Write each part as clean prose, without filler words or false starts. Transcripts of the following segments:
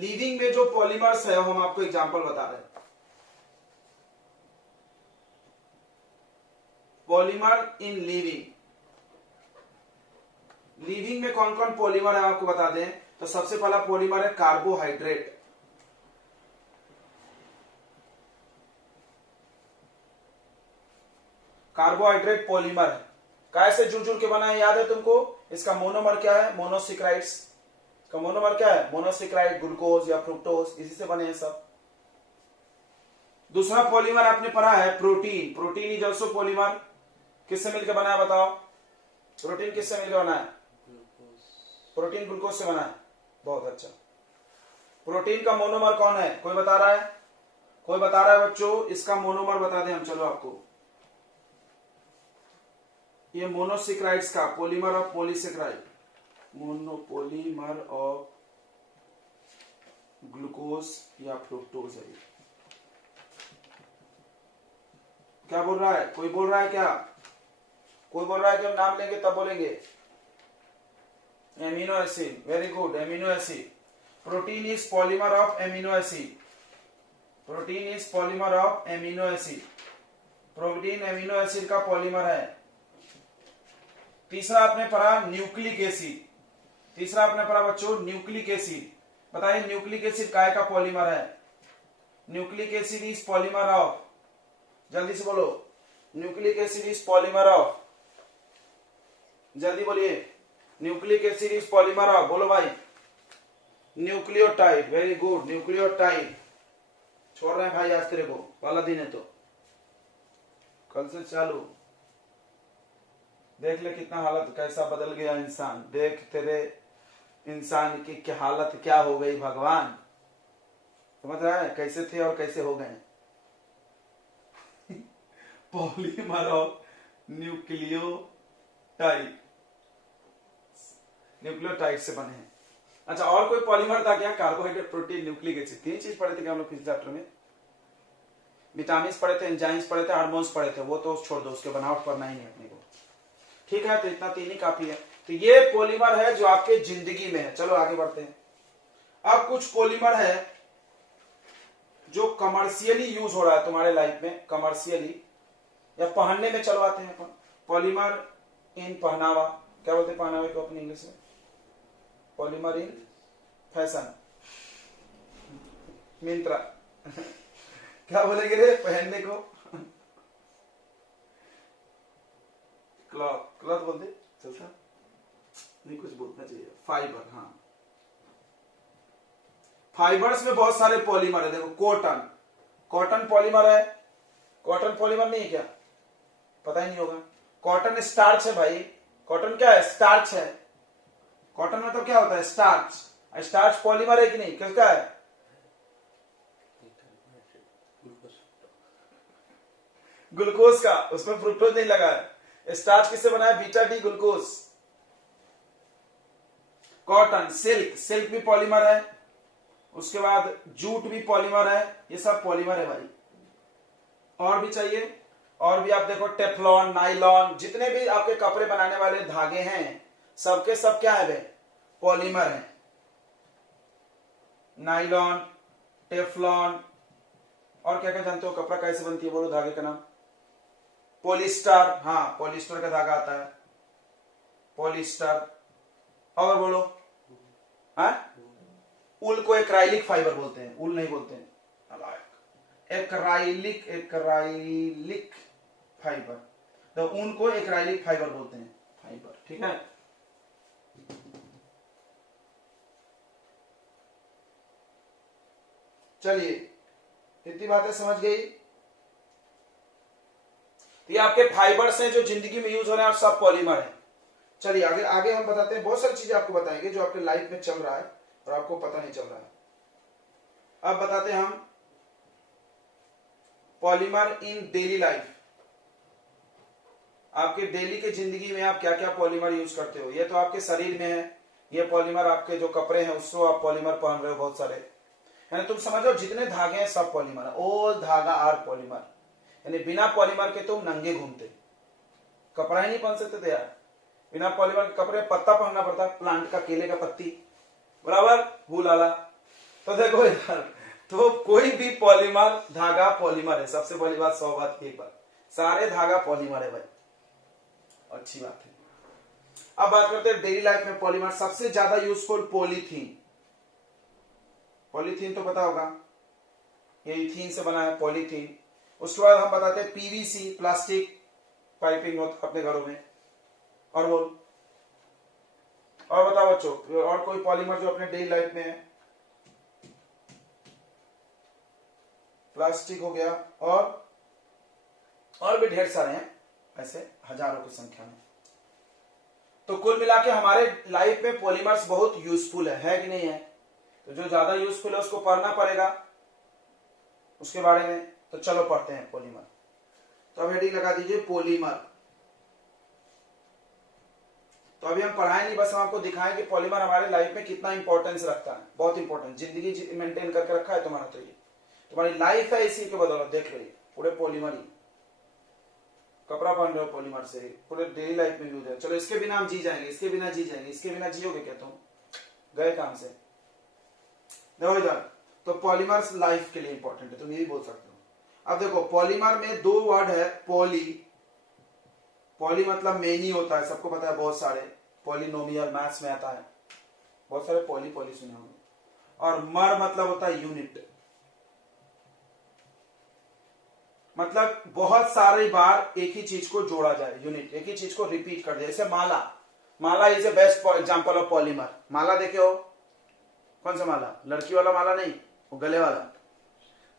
Living में जो polymers है हम आपको एग्जांपल बता रहे हैं। पॉलीमर इन लिविंग, लिविंग में कौन कौन पॉलीमर है आपको बता दें। तो सबसे पहला पॉलीमर है कार्बोहाइड्रेट। कार्बोहाइड्रेट पॉलीमर है, कैसे जुड़ जुड़ के बना है याद है तुमको। इसका मोनोमर क्या है, मोनोसिक्राइड्स का मोनोमर क्या है, मोनोसिक्राइड, ग्लूकोज या फ्रुक्टोज, इसी से बने हैं सब। दूसरा पॉलीमर आपने पढ़ा है protein. Protein is also polymer, किससे मिलकर बना है बताओ। प्रोटीन किससे मिलकर बना है, प्रोटीन ग्लूकोज से बना है। बहुत अच्छा। प्रोटीन का मोनोमर कौन है, कोई बता रहा है, कोई बता रहा है बच्चों, इसका मोनोमर बता दें हम, चलो आपको। ये मोनोसिक्राइड्स का polymer of polysaccharide, monopolymer of glucose या फ्रुक्टोज है। क्या बोल रहा है, कोई बोल रहा है क्या, कोई बोल रहा है कि हम नाम लेंगे तब बोलेंगे। Amino acid, very good, amino acid. Protein is polymer of amino acid, protein is polymer of amino acid, protein amino acid का पॉलीमर है। तीसरा आपने पढ़ा न्यूक्लिक एसिड, तीसरा आपने पढ़ा बच्चों न्यूक्लिक एसिड। बताइए न्यूक्लिक एसिड काय का पॉलीमर है, nucleic acid is polymer of, जल्दी से बोलो, nucleic acid is polymer of, जल्दी बोलिए, nucleic acid is polymer of, बोलो भाई, न्यूक्लियोटाइड, वेरी गुड, न्यूक्लियोटाइड। छोड़ रहे हैं भाई आज तेरे को, पहला दिन है तो कल से चालू। देख ले कितना हालत कैसा बदल गया इंसान, देख तेरे इंसान की क्या हालत क्या हो गई भगवान, समझ रहा है कैसे थे और कैसे हो गए। पॉलीमर ऑफ न्यूक्लियोटाइड, न्यूक्लियोटाइड से बने हैं। अच्छा और कोई पॉलीमर था क्या, कार्बोहाइड्रेट, प्रोटीन, न्यूक्लिक एसिड, तीन चीज पढ़े थे क्या हम लोग पिछले चैप्टर में। विटामिन पढ़े थे, एंजाइम्स पढ़े थे, हार्मोन्स पढ़े थे, वो तो छोड़ दो, उसके बनावट पढ़ना ही नहीं अपने को, ठीक है। तो इतना तीन ही काफी है। तो ये पॉलीमर है जो आपके जिंदगी में है। चलो आगे बढ़ते हैं। अब कुछ पॉलीमर है जो कमर्शियली यूज हो रहा है तुम्हारे लाइफ में, कमर्शियली या पहनने में, चलो आते हैं अपन। पॉलीमर इन पहनावा, क्या बोलते हैं पहनावे को अपने इंग्लिश में, पॉलीमर इन फैशन, मिंत्रा क्या बोलेंगे रे पहनने को, क्लॉथ, क्लॉथ बोलते चलता नहीं, कुछ बोलना चाहिए, फाइबर, हाँ फाइबर्स में बहुत सारे पॉलीमर है। देखो कॉटन, कॉटन पॉलीमर है, कॉटन पॉलीमर नहीं है क्या, पता ही नहीं होगा। कॉटन स्टार्च है भाई, कॉटन क्या है, स्टार्च है। कॉटन में तो क्या होता है, स्टार्च, स्टार्च पॉलीमर है कि नहीं, किसका है, ग्लूकोज का, उसमें फ्रुक्टोज नहीं लगा है। स्टार्च किससे बना है, beta D glucose. Cotton, silk, silk भी पॉलीमर है, उसके बाद जूट भी पॉलीमर है, ये सब पॉलीमर है भाई। और भी चाहिए, और भी आप देखो टेफ्लॉन, नाइलॉन, जितने भी आपके कपड़े बनाने वाले धागे हैं सबके सब क्या है भाई, पॉलीमर है। नाइलॉन, टेफ्लॉन, और क्या क्या जानते हो, कपड़ा कैसे बनती है, बोलो धागे का नाम, पॉलिस्टर, हाँ पॉलिस्टर का धागा आता है, पॉलिस्टर। और बोलो, हाँ उल को एक्राइलिक फाइबर बोलते हैं, उल नहीं बोलते हैं, एक्राइलिक, एक्राइलिक फाइबर, तो ऊन को एक्राइलिक फाइबर बोलते हैं, फाइबर, ठीक है। चलिए इतनी बातें समझ गई। ये आपके फाइबर्स हैं जो जिंदगी में यूज हो रहे हैं और सब पॉलीमर है। चलिए आगे आगे हम बताते हैं, बहुत सारी चीजें आपको बताएंगे जो आपके लाइफ में चल रहा है और आपको पता नहीं चल रहा है। अब बताते हैं हम पॉलीमर इन डेली लाइफ, आपके डेली के जिंदगी में आप क्या क्या पॉलीमर यूज करते हो। ये तो आपके शरीर में है, ये पॉलीमर आपके जो कपड़े हैं उसको आप पॉलीमर पहन रहे हो बहुत सारे, यानी तुम समझो जितने धागे हैं सब पॉलीमर है, ऑल धागा आर पॉलीमर, यानी बिना पॉलीमर के तुम नंगे घूमते, कपड़ा ही नहीं पहन सकते थे यार, बिना पॉलीमर के कपड़े, पत्ता पहनना पड़ता, प्लांट का, केले का पत्ती, बराबर, वूल वाला। तो देखो इधर, तो कोई भी पॉलीमर, धागा पॉलीमर है। सबसे पहली बात, 100 बात की एक बात, सारे धागा पॉलीमर है भाई, अच्छी बात है। अब बात करते हैं डेली लाइफ में पॉलीमर। सबसे ज्यादा यूजफुल पॉलीथीन। पॉलीथीन तो पता होगा, ये इथीन से बना है पॉलीथीन। उसके बाद हम बताते हैं पीवीसी, प्लास्टिक पाइपिंग होता है अपने घरों में। और बोल, और बताओ बच्चों, और कोई पॉलीमर जो अपने डेली लाइफ में है? प्लास्टिक हो गया, और भी ढेर सारे हैं, ऐसे हजारों की संख्या में। तो कुल मिला के हमारे लाइफ में पॉलीमर्स बहुत यूजफुल है कि नहीं है? तो जो ज्यादा यूजफुल है उसको पढ़ना पड़ेगा उसके बारे में। तो चलो पढ़ते हैं पॉलीमर। तो अब हेडिंग लगा दीजिए पॉलीमर। तो अभी हम पढ़ाएं नहीं, बस हम आपको दिखाएं कि पॉलीमर हमारे लाइफ में कितना इंपॉर्टेंस रखता है। बहुत इंपॉर्टेंट, जिंदगी मेंटेन करके रखा है तुम्हारा। तो ये तुम्हारी लाइफ है, इसी के बदौलत देख लो, पूरे पॉलीमर ही। कपड़ा पहन रहे हो पॉलीमर से, पूरे डेली लाइफ में यूज है। चलो इसके बिना हम जी जाएंगे, इसके बिना जी जाएंगे, इसके बिना जियोगे क्या तुम? गए काम से। देखो इधर, तो पॉलीमर्स लाइफ के लिए इंपॉर्टेंट है, तुम यही बोल सकते हो। अब देखो पॉलीमर में दो वर्ड है, पॉली। पॉली मतलब मेनी होता है, सबको पता है, बहुत सारे। पॉलिनोमियल मैथ्स में आता है, बहुत सारे पॉली पॉली सुने होंगे। और मर मतलब होता है यूनिट, मतलब बहुत सारी बार एक ही चीज को जोड़ा जाए, यूनिट, एक ही चीज को रिपीट कर दे। जैसे माला, mala is a best example of polymer. माला देखे हो? कौन सा माला? लड़की वाला माला नहीं, वो गले वाला।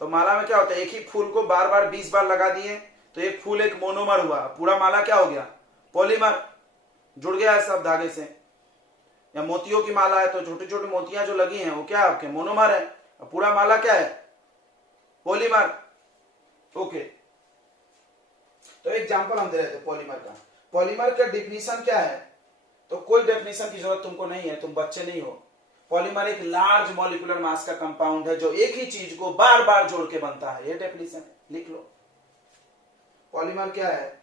तो माला में क्या होता है, एक ही फूल को बार बार 20 बार लगा दिए तो एक फूल एक मोनोमर हुआ, पूरा माला क्या हो गया? पॉलीमर, जुड़ गया है सब धागे से। या मोतियों की माला है तो छोटी छोटी मोतियां जो लगी हैं वो क्या है आपके? मोनोमर है। पूरा माला क्या है? पॉलीमर। ओके, तो एग्जांपल हम दे रहे थे पॉलीमर का। पॉलीमर का डिफिनीशन क्या है? तो कोई डेफिनेशन की जरूरत तुमको नहीं है, तुम बच्चे नहीं हो। पॉलीमर एक लार्ज मॉलिक्यूलर मास का कंपाउंड है जो एक ही चीज को बार बार जोड़ के बनता है, ये डेफिनेशन है, लिख लो। पॉलीमर क्या है?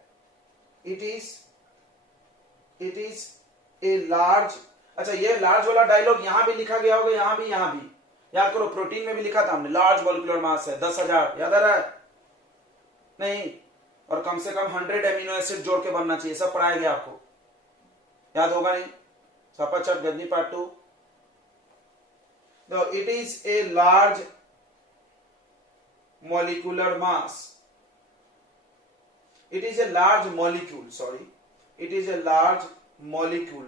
इट इज ए लार्ज, अच्छा ये लार्ज वाला डायलॉग यहां भी लिखा गया होगा, यहां भी याद करो, प्रोटीन में भी लिखा था हमने, लार्ज मॉलिक्यूलर मास है 10,000, याद आ रहा है? नहीं, और कम से कम 100 एमिनो एसिड जोड़ के बनना चाहिए, सब पढ़ाया गया आपको, याद होगा नहीं? सपा चट Ghajini part 2। It is a large molecular mass, it is a large molecule, sorry, it is a large molecule।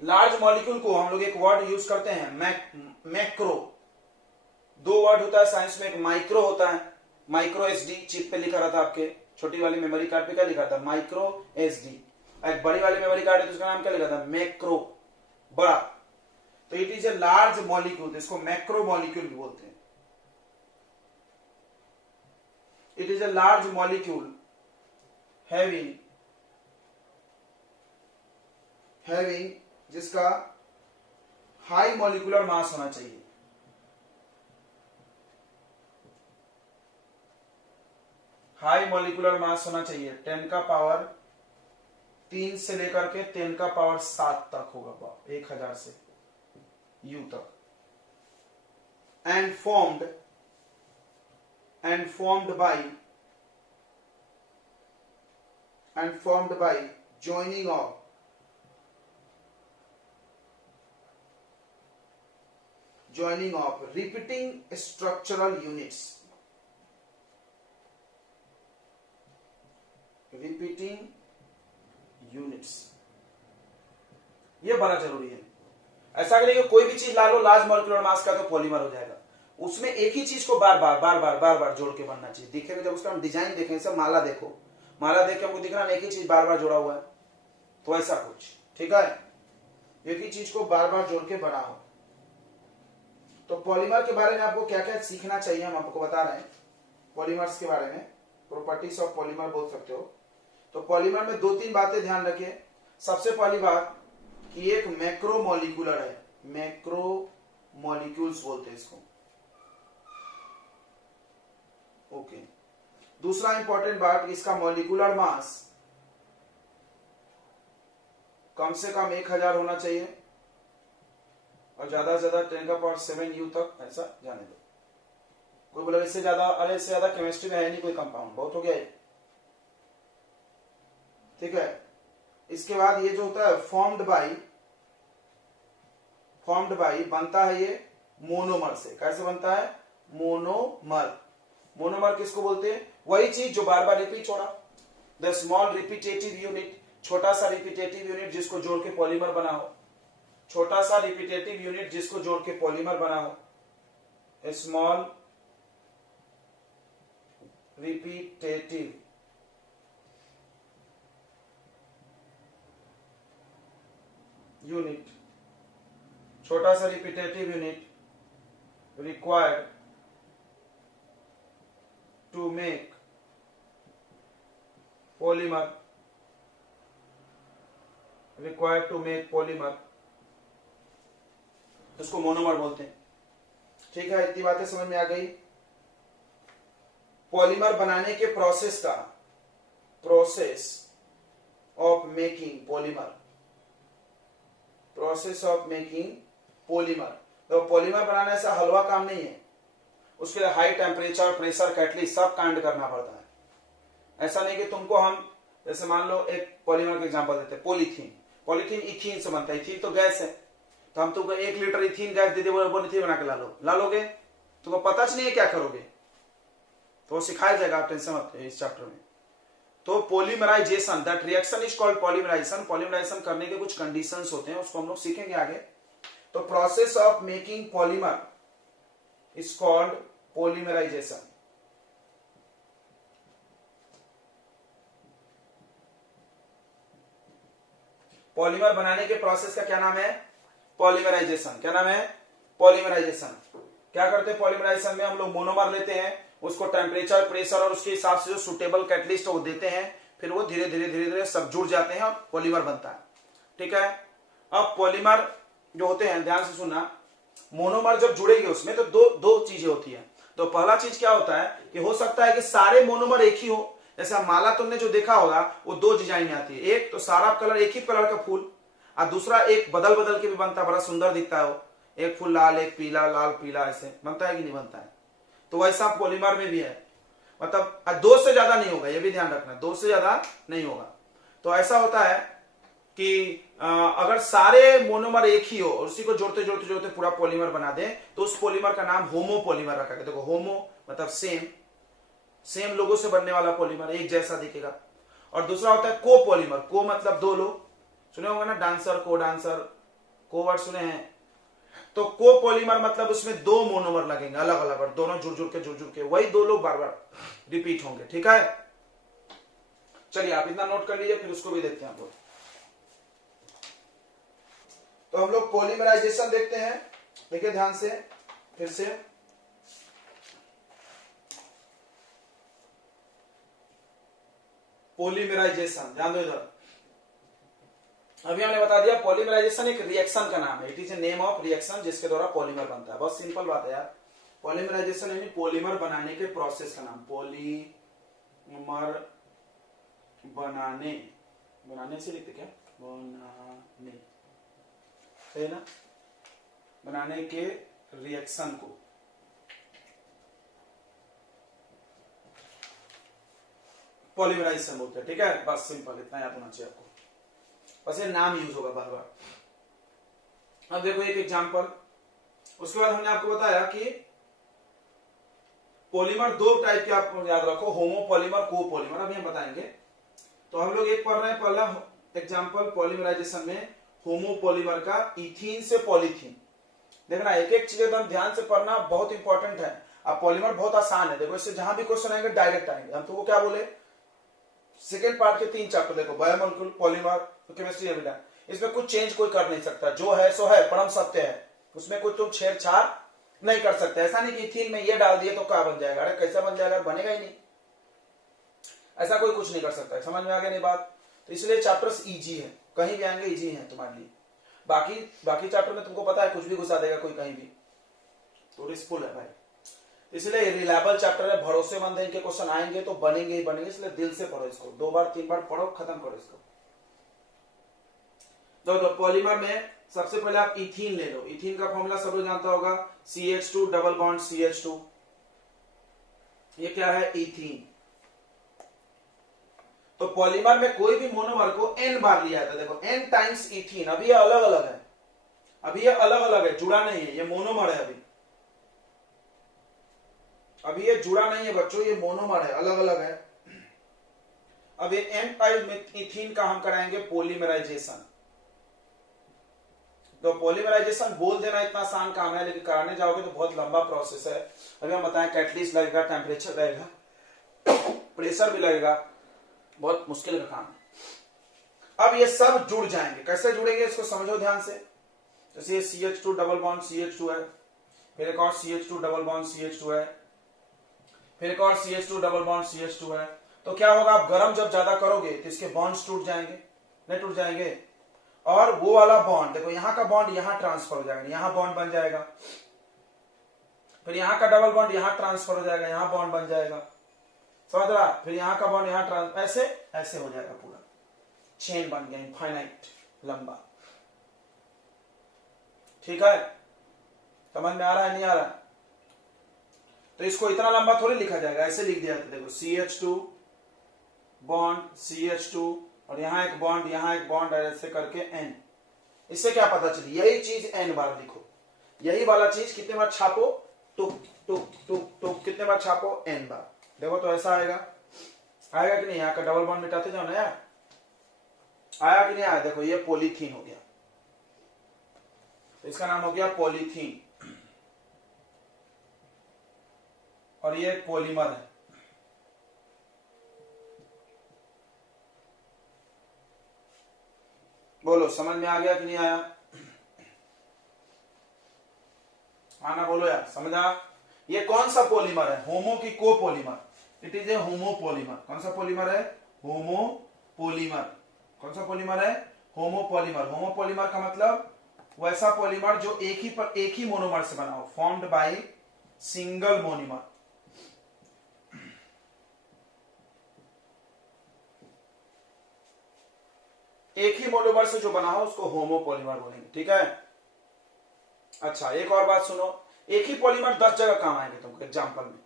Large molecule को हम लोग एक वर्ड यूज करते हैं, मैक्रो। दो वर्ड होता है साइंस में, एक माइक्रो होता है, माइक्रो एसडी, चिप पे लिखा रहता है आपके छोटी वाली मेमोरी कार्ड पे क्या लिखा था? Micro SD. एक बड़ी वाली मेमोरी कार्ड है तो उसका नाम क्या लिखा था? मैक्रो, बड़ा। तो it is a large molecule, इसको मैक्रो मॉलिक्यूल भी बोलते हैं। It is a large molecule having जिसका हाई मॉलिक्यूलर मास होना चाहिए। हाई मॉलिक्यूलर मास होना चाहिए, 10 का पावर 3 से लेकर के 10 का पावर 7 तक होगा, 1000 से U तक। and formed by joining of repeating structural units, ये बड़ा जरूरी है। ऐसा करेंगे कोई भी चीज ला लो लार्ज मॉलिक्यूलर मास का तो पॉलीमर हो जाएगा। उसमें एक ही चीज को बार बार जोड़ के बनना चाहिए। दिखेगा जब उसका हम डिजाइन देखें, सब माला देखो, माला देख के हमको दिख रहा है एक ही चीज बार बार जोड़ा हुआ है, तो ऐसा कुछ, ठीक है, एक ही चीज को बार बार जोड़ के बनाओ। तो पॉलीमर के बारे में आपको क्या क्या सीखना चाहिए हम आपको बता रहे हैं। पॉलीमर्स के बारे में, प्रॉपर्टीज ऑफ पॉलीमर बोल सकते हो। तो पॉलीमर में 2-3 बातें ध्यान रखिए। सबसे पहली बात कि एक मैक्रो मॉलिक्यूलर है, मैक्रो मॉलिक्यूल्स बोलते हैं इसको, ओके। दूसरा इंपॉर्टेंट बात, इसका मॉलिक्यूलर मास कम से कम 1000 होना चाहिए। और ज्यादा से ज्यादा 10 का पावर 7 U तक ऐसा जाने दो। कोई बोला इससे ज्यादा, अरे इससे ज्यादा केमिस्ट्री में है नहीं कोई कंपाउंड, बहुत हो गया ये, ठीक है। इसके बाद ये जो होता है फॉर्म्ड बाई बनता है ये मोनोमर से। कैसे बनता है? मोनोमर। मोनोमर किसको बोलते हैं? वही चीज जो बार बार रिपीट हो रहा, द स्मॉल रिपीटेटिव यूनिट, छोटा सा रिपीटेटिव यूनिट जिसको जोड़ के पॉलीमर बना हो, छोटा सा रिपीटेटिव यूनिट जिसको जोड़ के पॉलीमर बना हो, स्मॉल रिपीटेटिव यूनिट, छोटा सा repetitive unit required to make polymer, required to make polymer, उसको मोनोमर बोलते हैं। ठीक है, इतनी बातें समझ में आ गई। पॉलीमर बनाने के प्रोसेस का, process of making polymer, process of making polymer. तो पॉलीमर बनाना ऐसा हलवा काम नहीं है, उसके लिए हाई टेम्परेचर, प्रेशर, कैटलिस्ट सब कांड करना पड़ता है। ऐसा नहीं कि तुमको हम, जैसे मान लो एक पॉलीमर का एग्जांपल देते हैं, पॉलीथीन। पॉलीथीन इथीन से बनता है, इथीन तो गैस है, तो हम तुमको 1 लीटर इथीन गैस दे दे, पॉलीथीन बना के ला लोगे? तुमको पता नहीं है क्या करोगे, तो सिखाया जाएगा, आप टेंशन मत इस चैप्टर में। तो polymerization, that reaction is called polymerization. Polymerization करने के कुछ कंडीशंस होते हैं, उसको हम लोग सीखेंगे आगे। तो process of making polymer is called polymerization. Polymer बनाने के प्रोसेस का क्या नाम है? पॉलीमराइजेशन। क्या नाम है? पॉलीमराइजेशन। क्या करते हैं पॉलीमराइजेशन में? हम लोग मोनोमर लेते हैं, उसको टेम्परेचर, प्रेशर और उसके हिसाब से जो सुटेबल कैटलिस्ट वो देते हैं, फिर वो धीरे धीरे सब जुड़ जाते हैं और पॉलीमर बनता है। ठीक है। अब पॉलीमर जो होते हैं, ध्यान से सुनना, मोनोमर जब जुड़ेंगे उसमें तो दो चीजें होती है। तो पहला चीज क्या होता है कि हो सकता है कि सारे मोनोमर एक ही हो। जैसे माला तुमने जो देखा होगा वो 2 डिजाइन में आती है, एक तो सारा कलर एक ही कलर का फूल, और दूसरा एक बदल बदल के भी बनता है, बड़ा सुंदर दिखता है वो, एक फूल लाल, एक पीला, लाल पीला, ऐसे बनता है कि नहीं बनता है? तो वैसा पॉलीमर में भी है, मतलब 2 से ज्यादा नहीं होगा, ये भी ध्यान रखना, 2 से ज्यादा नहीं होगा। तो ऐसा होता है कि अगर सारे मोनोमर एक ही हो और उसी को जोड़ते जोड़ते जोड़ते पूरा पॉलीमर बना दे, तो उस पॉलीमर का नाम होमो पॉलीमर रखा गया। देखो, होमो मतलब सेम लोगों से बनने वाला पॉलीमर, एक जैसा दिखेगा। और दूसरा होता है को पॉलीमर। को मतलब 2 लोग, सुने होंगे ना, डांसर, को डांसर, को वर्ड सुने हैं। तो को पॉलीमर मतलब उसमें 2 मोनोमर लगेंगे अलग अलग, और दोनों जुड़ के वही 2 लोग बार बार रिपीट होंगे। ठीक है, चलिए आप इतना नोट कर लीजिए, फिर उसको भी देखते हैं आप लोग। तो हम लोग पॉलीमराइजेशन देखते हैं, देखिए ध्यान से फिर से। पॉलीमराइजेशन, ध्यान दो इधर। अभी हमने बता दिया पॉलीमराइजेशन एक रिएक्शन का नाम है, it is a name of reaction जिसके द्वारा पॉलीमर बनता है। बहुत सिंपल बात है यार, पॉलीमराइजेशन यानी पॉलीमर बनाने के प्रोसेस का नाम। पॉलीमर बनाने से लिखते क्या? बनाने, है ना, बनाने के रिएक्शन को पॉलीमराइजेशन बोलते हैं। ठीक है, बस सिंपल इतना याद होना चाहिए आपको, बस ये नाम यूज होगा बार बार। अब देखो एक एग्जांपल, उसके बाद हमने आपको बताया कि पॉलीमर 2 टाइप के, आप याद रखो, होमो पॉलीमर, को पॉलीमर, अभी हम बताएंगे। तो हम लोग एक पढ़ रहे हैं, पहला एग्जांपल पॉलीमराइजेशन में होमो पॉलीमर का, इथीन से पॉलीथीन। देखना एक एक चीज एकदम ध्यान से पढ़ना, बहुत इंपॉर्टेंट है। अब पॉलीमर बहुत आसान है, देखो इससे जहां भी क्वेश्चन आएंगे डायरेक्ट आएंगे। हम तुमको क्या बोले, सेकेंड पार्ट के 3 चैप्टर देखो, बायोमोलिक्यूल, पॉलीमर, केमिस्ट्री, एविडेंस, इसमें कुछ चेंज कोई कर नहीं सकता, जो है सो है, परम सत्य है, उसमें कुछ तुम छेड़छाड़ नहीं कर सकते। ऐसा नहीं कि इथीन में ये डाल दिए तो क्या बन जाएगा, अरे कैसा बन जाएगा, बनेगा ही नहीं, ऐसा कोई कुछ नहीं कर सकता है। समझ में आ गया नहीं बात? तो इसलिए चैप्टर्स इजी है, कहीं भी आएंगे इजी है तुम्हारे लिए। बाकी चैप्टर में तुमको पता है कुछ भी घुसा देगा कोई कहीं भी, तो रिस्कफुल है भाई। इसलिए रिलायबल चैप्टर है, भरोसेमंद है, इनके क्वेश्चन आएंगे तो बनेंगे ही बनेंगे, इसलिए दिल से पढ़ो इसको, 2 बार 3 बार पढ़ो, खत्म करो इसको। तो पॉलीमर में सबसे पहले आप इथीन ले लो। इथीन का फॉर्मूला सब लोग जानता होगा, CH2 डबल बॉन्ड CH2। ये क्या है? इथीन। तो पॉलीमर में कोई भी मोनोमर को n बार लिया था, देखो n टाइम्स इथीन। अभी ये अलग अलग है, अभी ये अलग अलग है, जुड़ा नहीं है, ये मोनोमर है। अभी ये जुड़ा नहीं है बच्चों, ये मोनोमर है, अलग अलग है। अब ये n टाइप इथीन का हम कराएंगे पॉलीमराइजेशन। तो पॉलीमराइजेशन बोल देना इतना आसान काम है, लेकिन कराने जाओगे तो बहुत लंबा प्रोसेस है। अभी हम बताएं, कैटलिस्ट लगेगा, टेम्परेचर लगेगा, प्रेशर भी लगेगा, बहुत मुश्किल का काम है। अब ये सब जुड़ जाएंगे, कैसे जुड़ेंगे इसको समझो ध्यान से। जैसे ये CH2 डबल बॉन्ड CH2 है, फिर एक और CH2 डबल बॉन्ड CH2 है, फिर एक और CH2 डबल बॉन्ड CH2 है। तो क्या होगा, आप गर्म जब ज्यादा करोगे तो इसके बॉन्ड्स टूट जाएंगे, नहीं टूट जाएंगे? और वो वाला बॉन्ड देखो, यहां का बॉन्ड यहां ट्रांसफर हो जाएगा, यहां बॉन्ड बन जाएगा, फिर यहां का डबल बॉन्ड यहां ट्रांसफर हो जाएगा, यहां बॉन्ड बन जाएगा, समझ रहा? फिर यहां का बॉन्ड यहां ट्रांसफर, ऐसे ऐसे हो जाएगा, पूरा चेन बन गया इनफाइनाइट लंबा। ठीक है, समझ में आ रहा है नहीं आ रहा? तो इसको इतना लंबा थोड़ी लिखा जाएगा, ऐसे लिख दिया, देखो CH2 बॉन्ड CH2 और यहां एक बॉन्ड, यहां एक बॉन्ड, ऐसे करके n। इससे क्या पता चली? यही चीज n बार लिखो, यही वाला चीज कितने बार छापो? टुक टुक टुक टुक, कितने बार छापो? n बार। देखो तो ऐसा आएगा, आएगा कि नहीं? यहाँ का डबल बॉन्ड मिटाते जाओ ना यार, आया कि नहीं आया? देखो ये पॉलीथीन हो गया, तो इसका नाम हो गया पॉलीथीन, और ये एक पॉलीमर है। बोलो समझ में आ गया कि नहीं आया? आना बोलो यार, समझा? ये कौन सा पॉलीमर है? होमो की copolymer, it is A homopolymer. कौन सा पॉलीमर है? होमोपॉलीमर। कौन सा पॉलीमर है? होमोपॉलीमर। होमोपॉलीमर का मतलब वैसा पॉलीमर जो एक ही मोनोमर से बना हो, फॉर्म्ड बाय सिंगल मोनोमर। एक ही मोनोमर से जो बना हो उसको होमोपॉलीमर बोलेंगे, ठीक है? अच्छा, एक और बात सुनो, एक ही पॉलीमर 10 जगह काम आएंगे तुमको एग्जांपल में।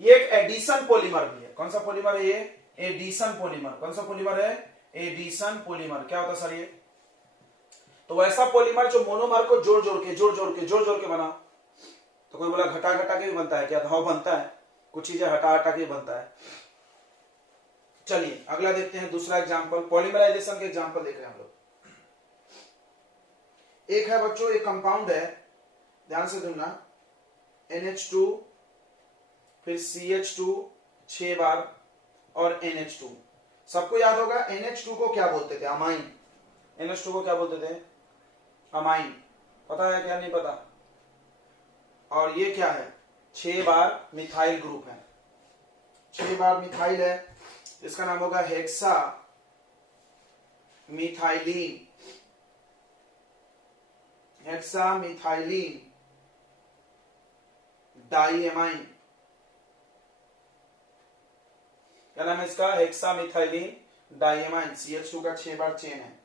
ये एक एडिशन पॉलीमर भी है। कौन सा पॉलीमर है ये? Addition polymer. कौन सा पॉलीमर है? Addition polymer. क्या होता है सर ये? तो वैसा पॉलीमर जो मोनोमर को जोड़ जोड़ के बना। तो कोई बोला घटा घटा के भी बनता है क्या? तो हाँ बनता है, कुछ चीजें हटा हटा के बनता है। चलिए अगला देखते हैं, दूसरा एग्जांपल, पॉलीमराइजेशन के एग्जांपल देख रहे हैं हम लोग। एक है बच्चों, एक कंपाउंड है, ध्यान से सुनना, NH2 फिर CH2 6 बार और NH2। सबको याद होगा NH2 को क्या बोलते थे? अमाइन। NH2 को क्या बोलते थे? अमाइन। पता है क्या? नहीं पता? और ये क्या है? 6 बार मिथाइल ग्रुप है, 6 बार मिथाइल है, इसका नाम होगा hexa methylene. Hexa methylene diamine. क्या नाम है इसका? Hexa methylene diamine. CH2 का 6 बार चेन है।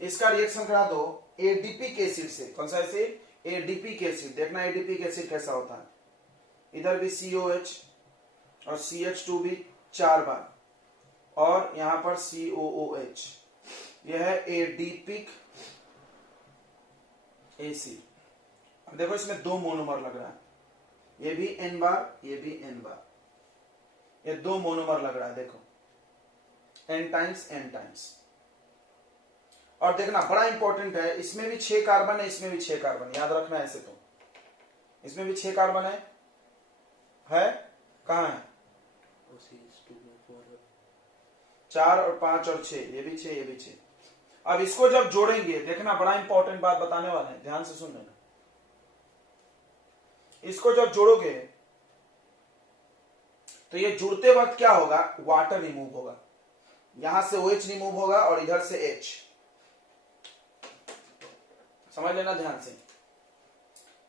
इसका रिएक्शन करा दो एडीपी एसिड से। कौन सा एसिड? ADP acid. देखना एडीपी एसिड कैसा होता है। इधर भी COH और CH2 भी 4 बार और यहां पर COOH। यह है एडीपिक एसिड। अब देखो इसमें 2 मोनोमर लग रहा है, ये भी N बार, ये भी N बार, ये 2 मोनोमर लग रहा है, देखो N टाइम्स। और देखना बड़ा इंपॉर्टेंट है, इसमें भी 6 कार्बन है, इसमें भी 6 कार्बन, याद रखना है ऐसे। तो इसमें भी 6 कार्बन है कहां है? 4 और 5 और 6, ये भी 6, ये भी 6। अब इसको जब जोड़ेंगे, देखना बड़ा इंपॉर्टेंट बात बताने वाले हैं, ध्यान से सुन लेना। इसको जब जोड़ोगे तो ये जुड़ते वक्त क्या होगा? वाटर रिमूव होगा, यहां से OH रिमूव होगा और इधर से H। समझ लेना ध्यान से।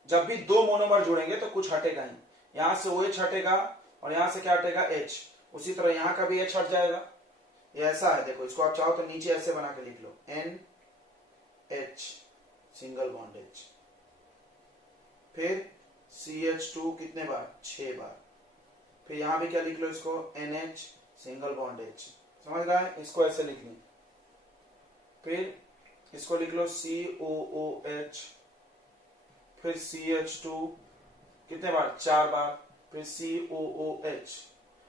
जब भी 2 मोनोमर जोड़ेंगे तो कुछ हटेगा ही, यहां से OH हटेगा और यहां से क्या हटेगा? H। उसी तरह यहां का भी H हट जाएगा। ये ऐसा है, देखो इसको आप चाहो तो नीचे ऐसे बना के लिख लो, N H single bond H, फिर CH2 कितने बार, 6 बार, फिर यहां भी क्या लिख लो इसको, NH सिंगल बॉन्ड H, समझ रहा है, इसको ऐसे लिखनी, फिर इसको लिख लो COOH, फिर CH2 कितने बार, 4 बार, फिर COOH।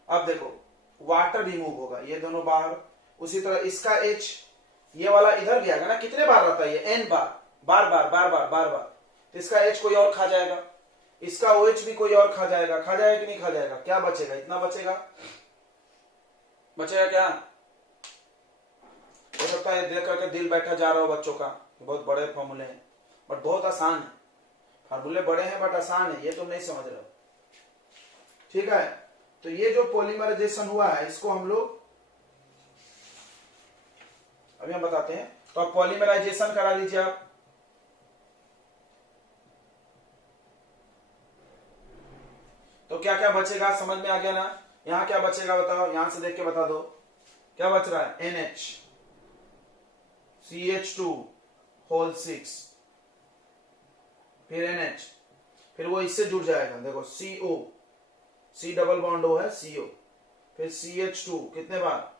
अब देखो वाटर रिमूव होगा, ये दोनों बाहर, उसी तरह इसका H ये वाला इधर भी आएगा ना, कितने बार रहता है ये, N बार, बार बार बार बार बार बार, तो इसका H कोई और खा जाएगा, इसका OH भी कोई और खा जाएगा कि नहीं खा जाएगा, क्या बचेगा, इतना बचेगा, बचेगा क्या, हो सकता है देख करके दिल बैठा जा रहा हो बच्चों का, बहुत बड़े फॉर्मूले हैं बट बहुत आसान है, फॉर्मूले बड़े हैं बट आसान है, ये तुम नहीं समझ रहे हो, ठीक है। तो ये जो पॉलीमराइजेशन हुआ है इसको हम लोग अभी हम बताते हैं, तो आप पॉलीमराइजेशन करा लीजिए आप, तो क्या क्या बचेगा समझ में आ गया ना, यहां क्या बचेगा बताओ, यहां से देख के बता दो क्या बच रहा है, NH CH2 होल 6, फिर NH, फिर वो इससे जुड़ जाएगा, देखो CO, C double bond O है CO, फिर CH2 कितने बार,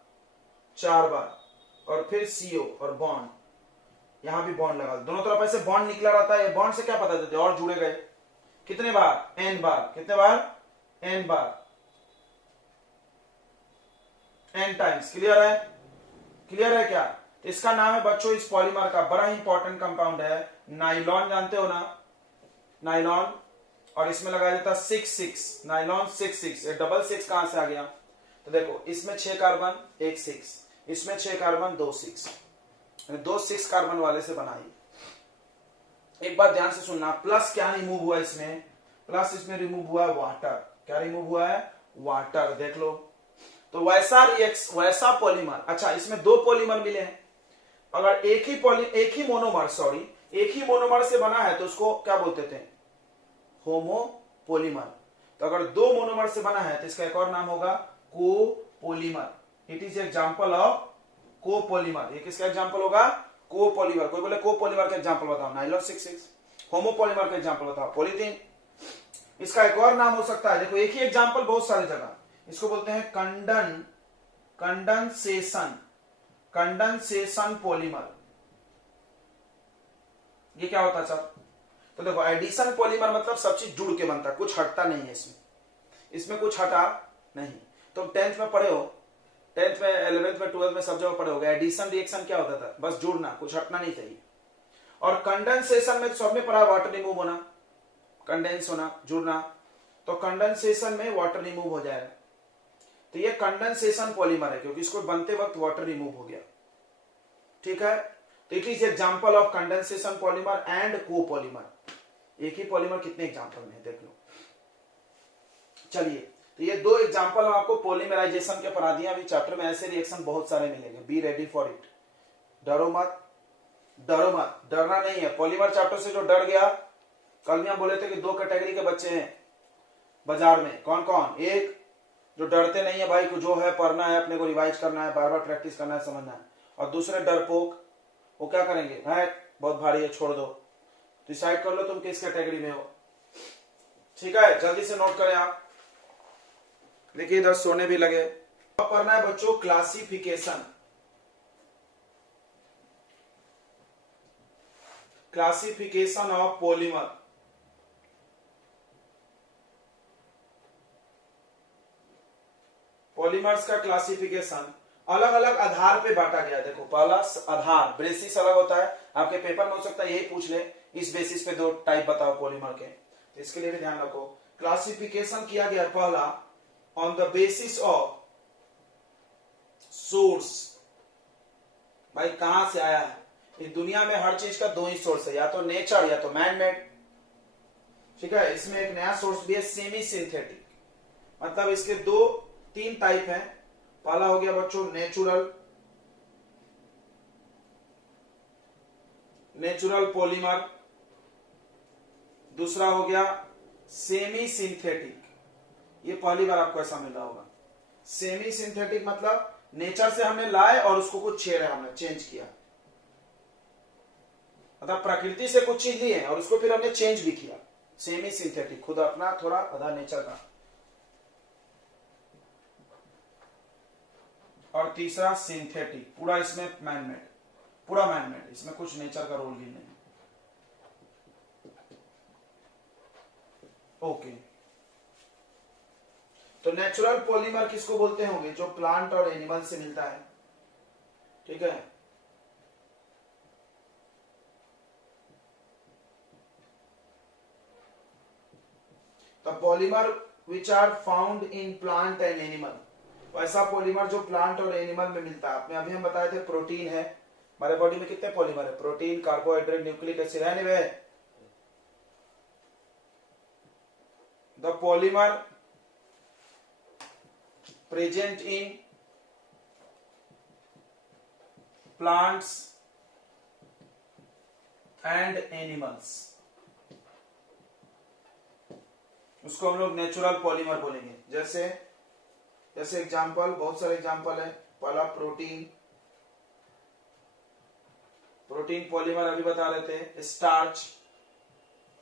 4 बार, और फिर CO और बॉन्ड, यहां भी बॉन्ड लगा, दोनों तरफ ऐसे बॉन्ड निकला रहता है, बॉन्ड से क्या पता चलता है और जुड़े गए, कितने बार, N बार, कितने बार, N बार, N टाइम्स, क्लियर है, क्लियर है क्या, तो इसका नाम है बच्चों, इस पॉलीमर का बड़ा ही इंपॉर्टेंट कंपाउंड है नाइलॉन, जानते हो ना नाइलॉन, और इसमें लगाया जाता है 6 नाइलॉन 6, ये डबल 6 कहां से आ गया, तो देखो इसमें 6 कार्बन 1 6, इसमें 6 कार्बन 2 6, 2 6 कार्बन वाले से बनाई। एक बात ध्यान से सुनना, प्लस क्या रिमूव हुआ इसमें, प्लस इसमें रिमूव हुआ है वाटर, क्या रिमूव हुआ है, वाटर, देख लो, तो वैसा पॉलीमर, अच्छा इसमें 2 पॉलीमर मिले हैं, अगर एक ही मोनोमर से बना है तो उसको क्या बोलते थे, होमोपोलीमर, तो अगर 2 मोनोमर से बना है तो इसका एक और नाम होगा copolymer, it is example of copolymer, ये किसका एग्जांपल होगा, कोपोलीमर, कोई बोले कोपोलीमर का एग्जांपल बताओ, नाइलॉन 6, होमोपोलीमर का एग्जांपल बताओ, पॉलीथीन, इसका एक और नाम हो सकता है, देखो एक ही एग्जांपल बहुत सारी जगह, इसको बोलते हैं कंडेंसेशन पॉलीमर, ये क्या होता है सर, तो देखो एडिशन पॉलीमर मतलब सब चीज जुड़ के बनता है, कुछ हटता नहीं है इसमें कुछ हटा नहीं, तो 10th में पढ़े हो, 10th में 11th में 12th में सब जगह पढ़े होगे, एडिशन रिएक्शन क्या होता था, बस जुड़ना, कुछ हटना नहीं चाहिए, और कंडेंसेशन में सबने पढ़ा वाटर रिमूव होना, कंडेंस होना, जुड़ना, तो कंडेंसेशन में वाटर रिमूव हो जाएगा, तो ये कंडेंसेशन पॉलीमर है क्योंकि इसको बनते वक्त वाटर रिमूव हो गया, ठीक है, तो it is example of condensation polymer and copolymer, एक ही पॉलीमर कितने एग्जांपल में देख लो। चलिए, तो ये 2 एग्जांपल हम आपको पॉलीमराइजेशन के पढ़ा दिए, अभी चैप्टर में ऐसे रिएक्शन बहुत सारे मिलेंगे, बी रेडी फॉर इट, डरो मत, डरना नहीं है, पॉलीमर चैप्टर से जो डर गया, कल हम बोले थे कि 2 कैटेगरी के बच्चे हैं बाजार में, कौन कौन, एक जो डरते नहीं है भाई को, जो है पढ़ना है अपने को, रिवाइज करना है, बार बार प्रैक्टिस करना है, समझना है, और दूसरे डरपोक, वो क्या करेंगे, भाई बहुत भारी है छोड़ दो, डिसाइड कर लो तुम किस कैटेगरी में हो, ठीक है, जल्दी से नोट करें आप, देखिए इधर सोने भी लगे। अब पढ़ना है बच्चों क्लासिफिकेशन ऑफ पॉलीमर, पॉलीमर्स का क्लासिफिकेशन अलग अलग आधार पे बांटा गया है, देखो पहला आधार, बेसिस अलग होता है, आपके पेपर में हो सकता है यही पूछ ले, इस बेसिस पे 2 टाइप बताओ पॉलीमर के, तो इसके लिए भी ध्यान रखो, क्लासिफिकेशन किया गया पहला on the basis of source, भाई कहां से आया है, इस दुनिया में हर चीज का 2 ही सोर्स है, या तो नेचर या तो मैन मेड, ठीक है, इसमें एक नया सोर्स भी है सेमी सिंथेटिक, मतलब इसके 3 टाइप हैं, पहला हो गया बच्चों नेचुरल पॉलीमर, दूसरा हो गया सेमी सिंथेटिक, ये पहली बार आपको ऐसा मिल रहा होगा, सेमी सिंथेटिक मतलब नेचर से हमने लाए और उसको कुछ छेड़ा, हमने चेंज किया, मतलब प्रकृति से कुछ चीज ली है और उसको फिर हमने चेंज भी किया, सेमी सिंथेटिक, खुद अपना थोड़ा आधा नेचर का। और तीसरा सिंथेटिक, पूरा इसमें मैनमेड, पूरा मैनमेड, इसमें कुछ नेचर का रोल भी नहीं। ओके, तो नेचुरल पॉलीमर किसको बोलते होंगे? जो प्लांट और एनिमल से मिलता है, ठीक है। तो polymer which are found in plant and animal, ऐसा पॉलीमर जो प्लांट और एनिमल में मिलता है। अभी हम बताए थे प्रोटीन है, हमारे बॉडी में कितने पॉलीमर है? प्रोटीन, कार्बोहाइड्रेट, न्यूक्लिक एसिड, है नहीं? The polymer present in plants and animals, उसको हम लोग नेचुरल पॉलीमर बोलेंगे। जैसे एग्जांपल, बहुत सारे एग्जांपल है। पहला प्रोटीन पॉलीमर अभी बता रहे थे। स्टार्च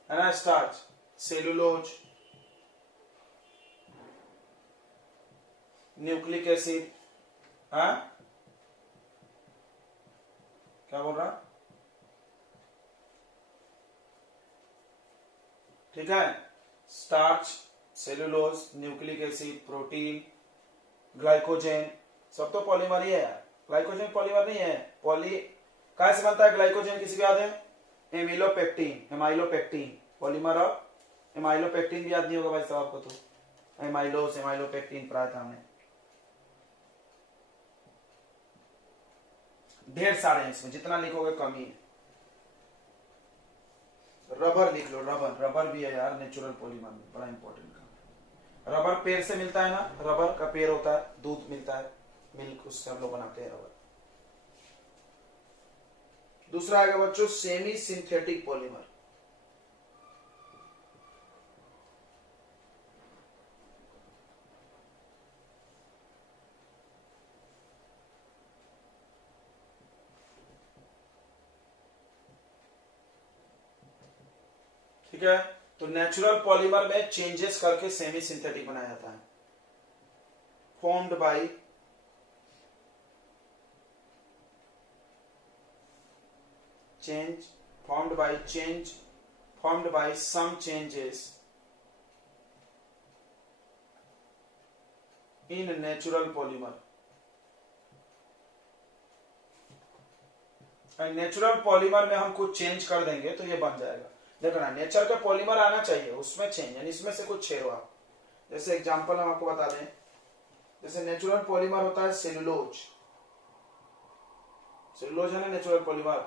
है ना, स्टार्च, सेलुलोज, न्यूक्लिक एसिड, हाँ क्या बोल रहा, ठीक है। Starch, cellulose, nucleic acid, protein, glycogen, सब तो पॉलीमर ही है यार। ग्लाइकोजेन पॉलीमर नहीं है। पॉली कहां से बनता है ग्लाइकोजेन? किसी को याद है? एमाइलोपेक्टिन, पॉलीमर ऑफ एमाइलोपेक्टिन भी याद नहीं होगा भाई साहब आपको तो। एमाइलोपेक्टिन पढ़ा था हमने। ढेर सारे हैं इसमें, जितना लिखोगे कम ही है। रबर लिख लो, रबर भी है यार नेचुरल पॉलीमर में, बड़ा इंपॉर्टेंट काम। रबर पेड़ से मिलता है ना, रबर का पेड़ होता है, दूध मिलता है, मिल्क, उससे हम लोग बनाते हैं रबर। दूसरा आएगा बच्चों सेमी सिंथेटिक पॉलीमर। ठीक है, तो नेचुरल पॉलीमर में चेंजेस करके सेमी सिंथेटिक बनाया जाता है। Formed by some changes in natural polymer। Natural polymer में हम कुछ चेंज कर देंगे तो ये बन जाएगा। देखो ना, नेचर का पॉलीमर आना चाहिए, उसमें चेंज, यानी इसमें से कुछ छेड़ो आप। जैसे एग्जांपल हम आपको बता दें, जैसे नेचुरल पॉलीमर होता है सेलुलोज, सेलुलोज है ना नेचुरल पॉलीमर।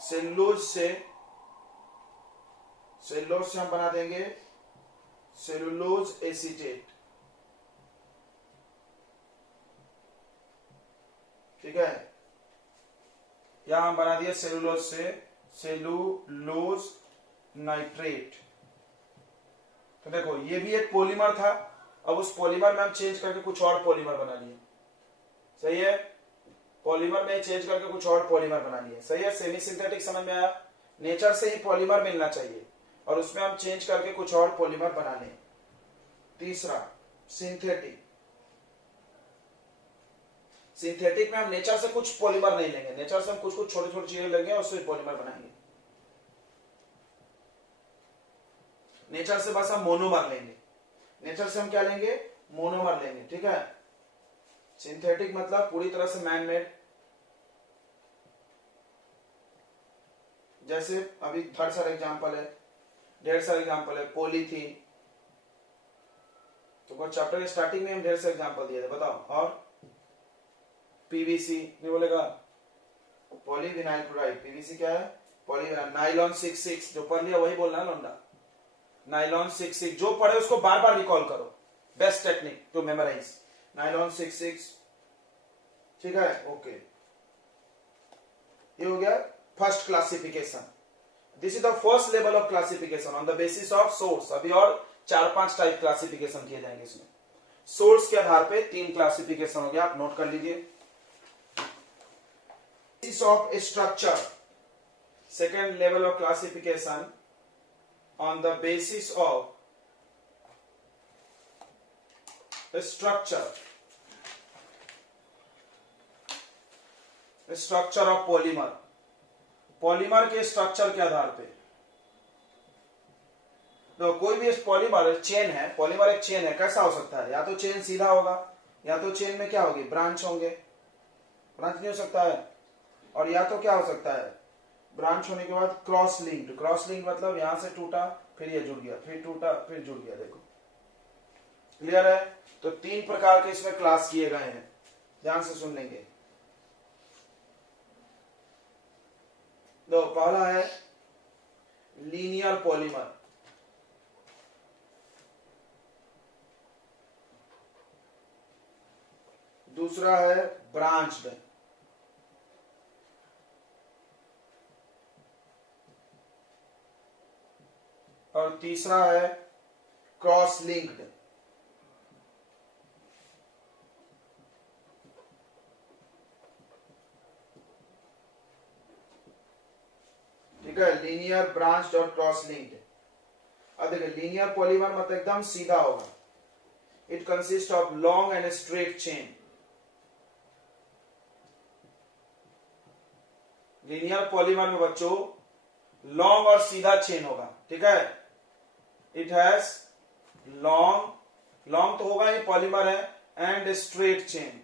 सेलुलोज से हम बना देंगे सेलुलोज एसीटेट, ठीक है। यहां हम बना दिया सेलुलोज से सेलुलोज नाइट्रेट। तो देखो ये भी एक पॉलीमर था, अब उस पॉलीमर में हम चेंज करके कुछ और पॉलीमर बना लिए, सही है। पॉलीमर में चेंज करके कुछ और पॉलीमर बना लिए, सही है। सेमी सिंथेटिक समझ में आया? नेचर से ही पॉलीमर मिलना चाहिए और उसमें हम चेंज करके कुछ और पॉलीमर बना लें। तीसरा सिंथेटिक में हम नेचर से कुछ पॉलीमर नहीं लेंगे, नेचर से हम कुछ छोटी छोटी चीजें लेंगे और उससे पॉलीमर बनाएंगे। नेचर से बस हम मोनोमर लेंगे, नेचर से हम क्या लेंगे? मोनोमर लेंगे, ठीक है। सिंथेटिक मतलब पूरी तरह से मैन मेड। जैसे अभी ढेर सारे एग्जांपल है, पॉलीथीन, तो चैप्टर के स्टार्टिंग में हम ढेर सारे एग्जांपल दिए थे, बताओ। और पीवीसी नहीं बोलेगा, पॉलीविनाइल क्लोराइड, पीवीसी क्या है? पॉलीविनाइल। नाइलॉन 66 जो पढ़ लिया वही बोलना है लौंडा, नाइलॉन 66 जो पढ़े उसको बार बार रिकॉल करो, best technique to memorize. Nylon 66, ठीक है, ओके। ये हो गया first classification. This is the first level of classification on the basis of source. अभी और 4-5 टाइप क्लासिफिकेशन किए जाएंगे इसमें। सोर्स के आधार पे 3 क्लासिफिकेशन हो गया, आप नोट कर लीजिए। Of structure, second level of classification on the basis of structure of polymer, polymer के स्ट्रक्चर के आधार पे। तो कोई भी पॉलीमर चेन है, पॉलीमर एक चेन है, कैसा हो सकता है? या तो चेन सीधा होगा, या तो चेन में क्या होगी, ब्रांच होंगे, ब्रांच नहीं हो सकता है, और या तो क्या हो सकता है, ब्रांच होने के बाद क्रॉस लिंक्ड। क्रॉस लिंक मतलब यहां से टूटा फिर ये जुड़ गया, फिर टूटा फिर जुड़ गया। देखो क्लियर है? तो 3 प्रकार के इसमें क्लास किए गए हैं, ध्यान से सुन लेंगे। तो पहला है लीनियर पॉलीमर, दूसरा है ब्रांच्ड, और तीसरा है क्रॉस लिंक्ड। ठीक है, लीनियर, ब्रांच्ड और क्रॉस लिंक्ड। अब देखिए लीनियर पॉलीमर मतलब एकदम सीधा होगा। It consist of long and straight chain. Linear polymer में बच्चों लॉन्ग और सीधा चेन होगा। ठीक है, इट हैज लॉन्ग तो होगा ही, पॉलीमर है, एंड स्ट्रेट चेन,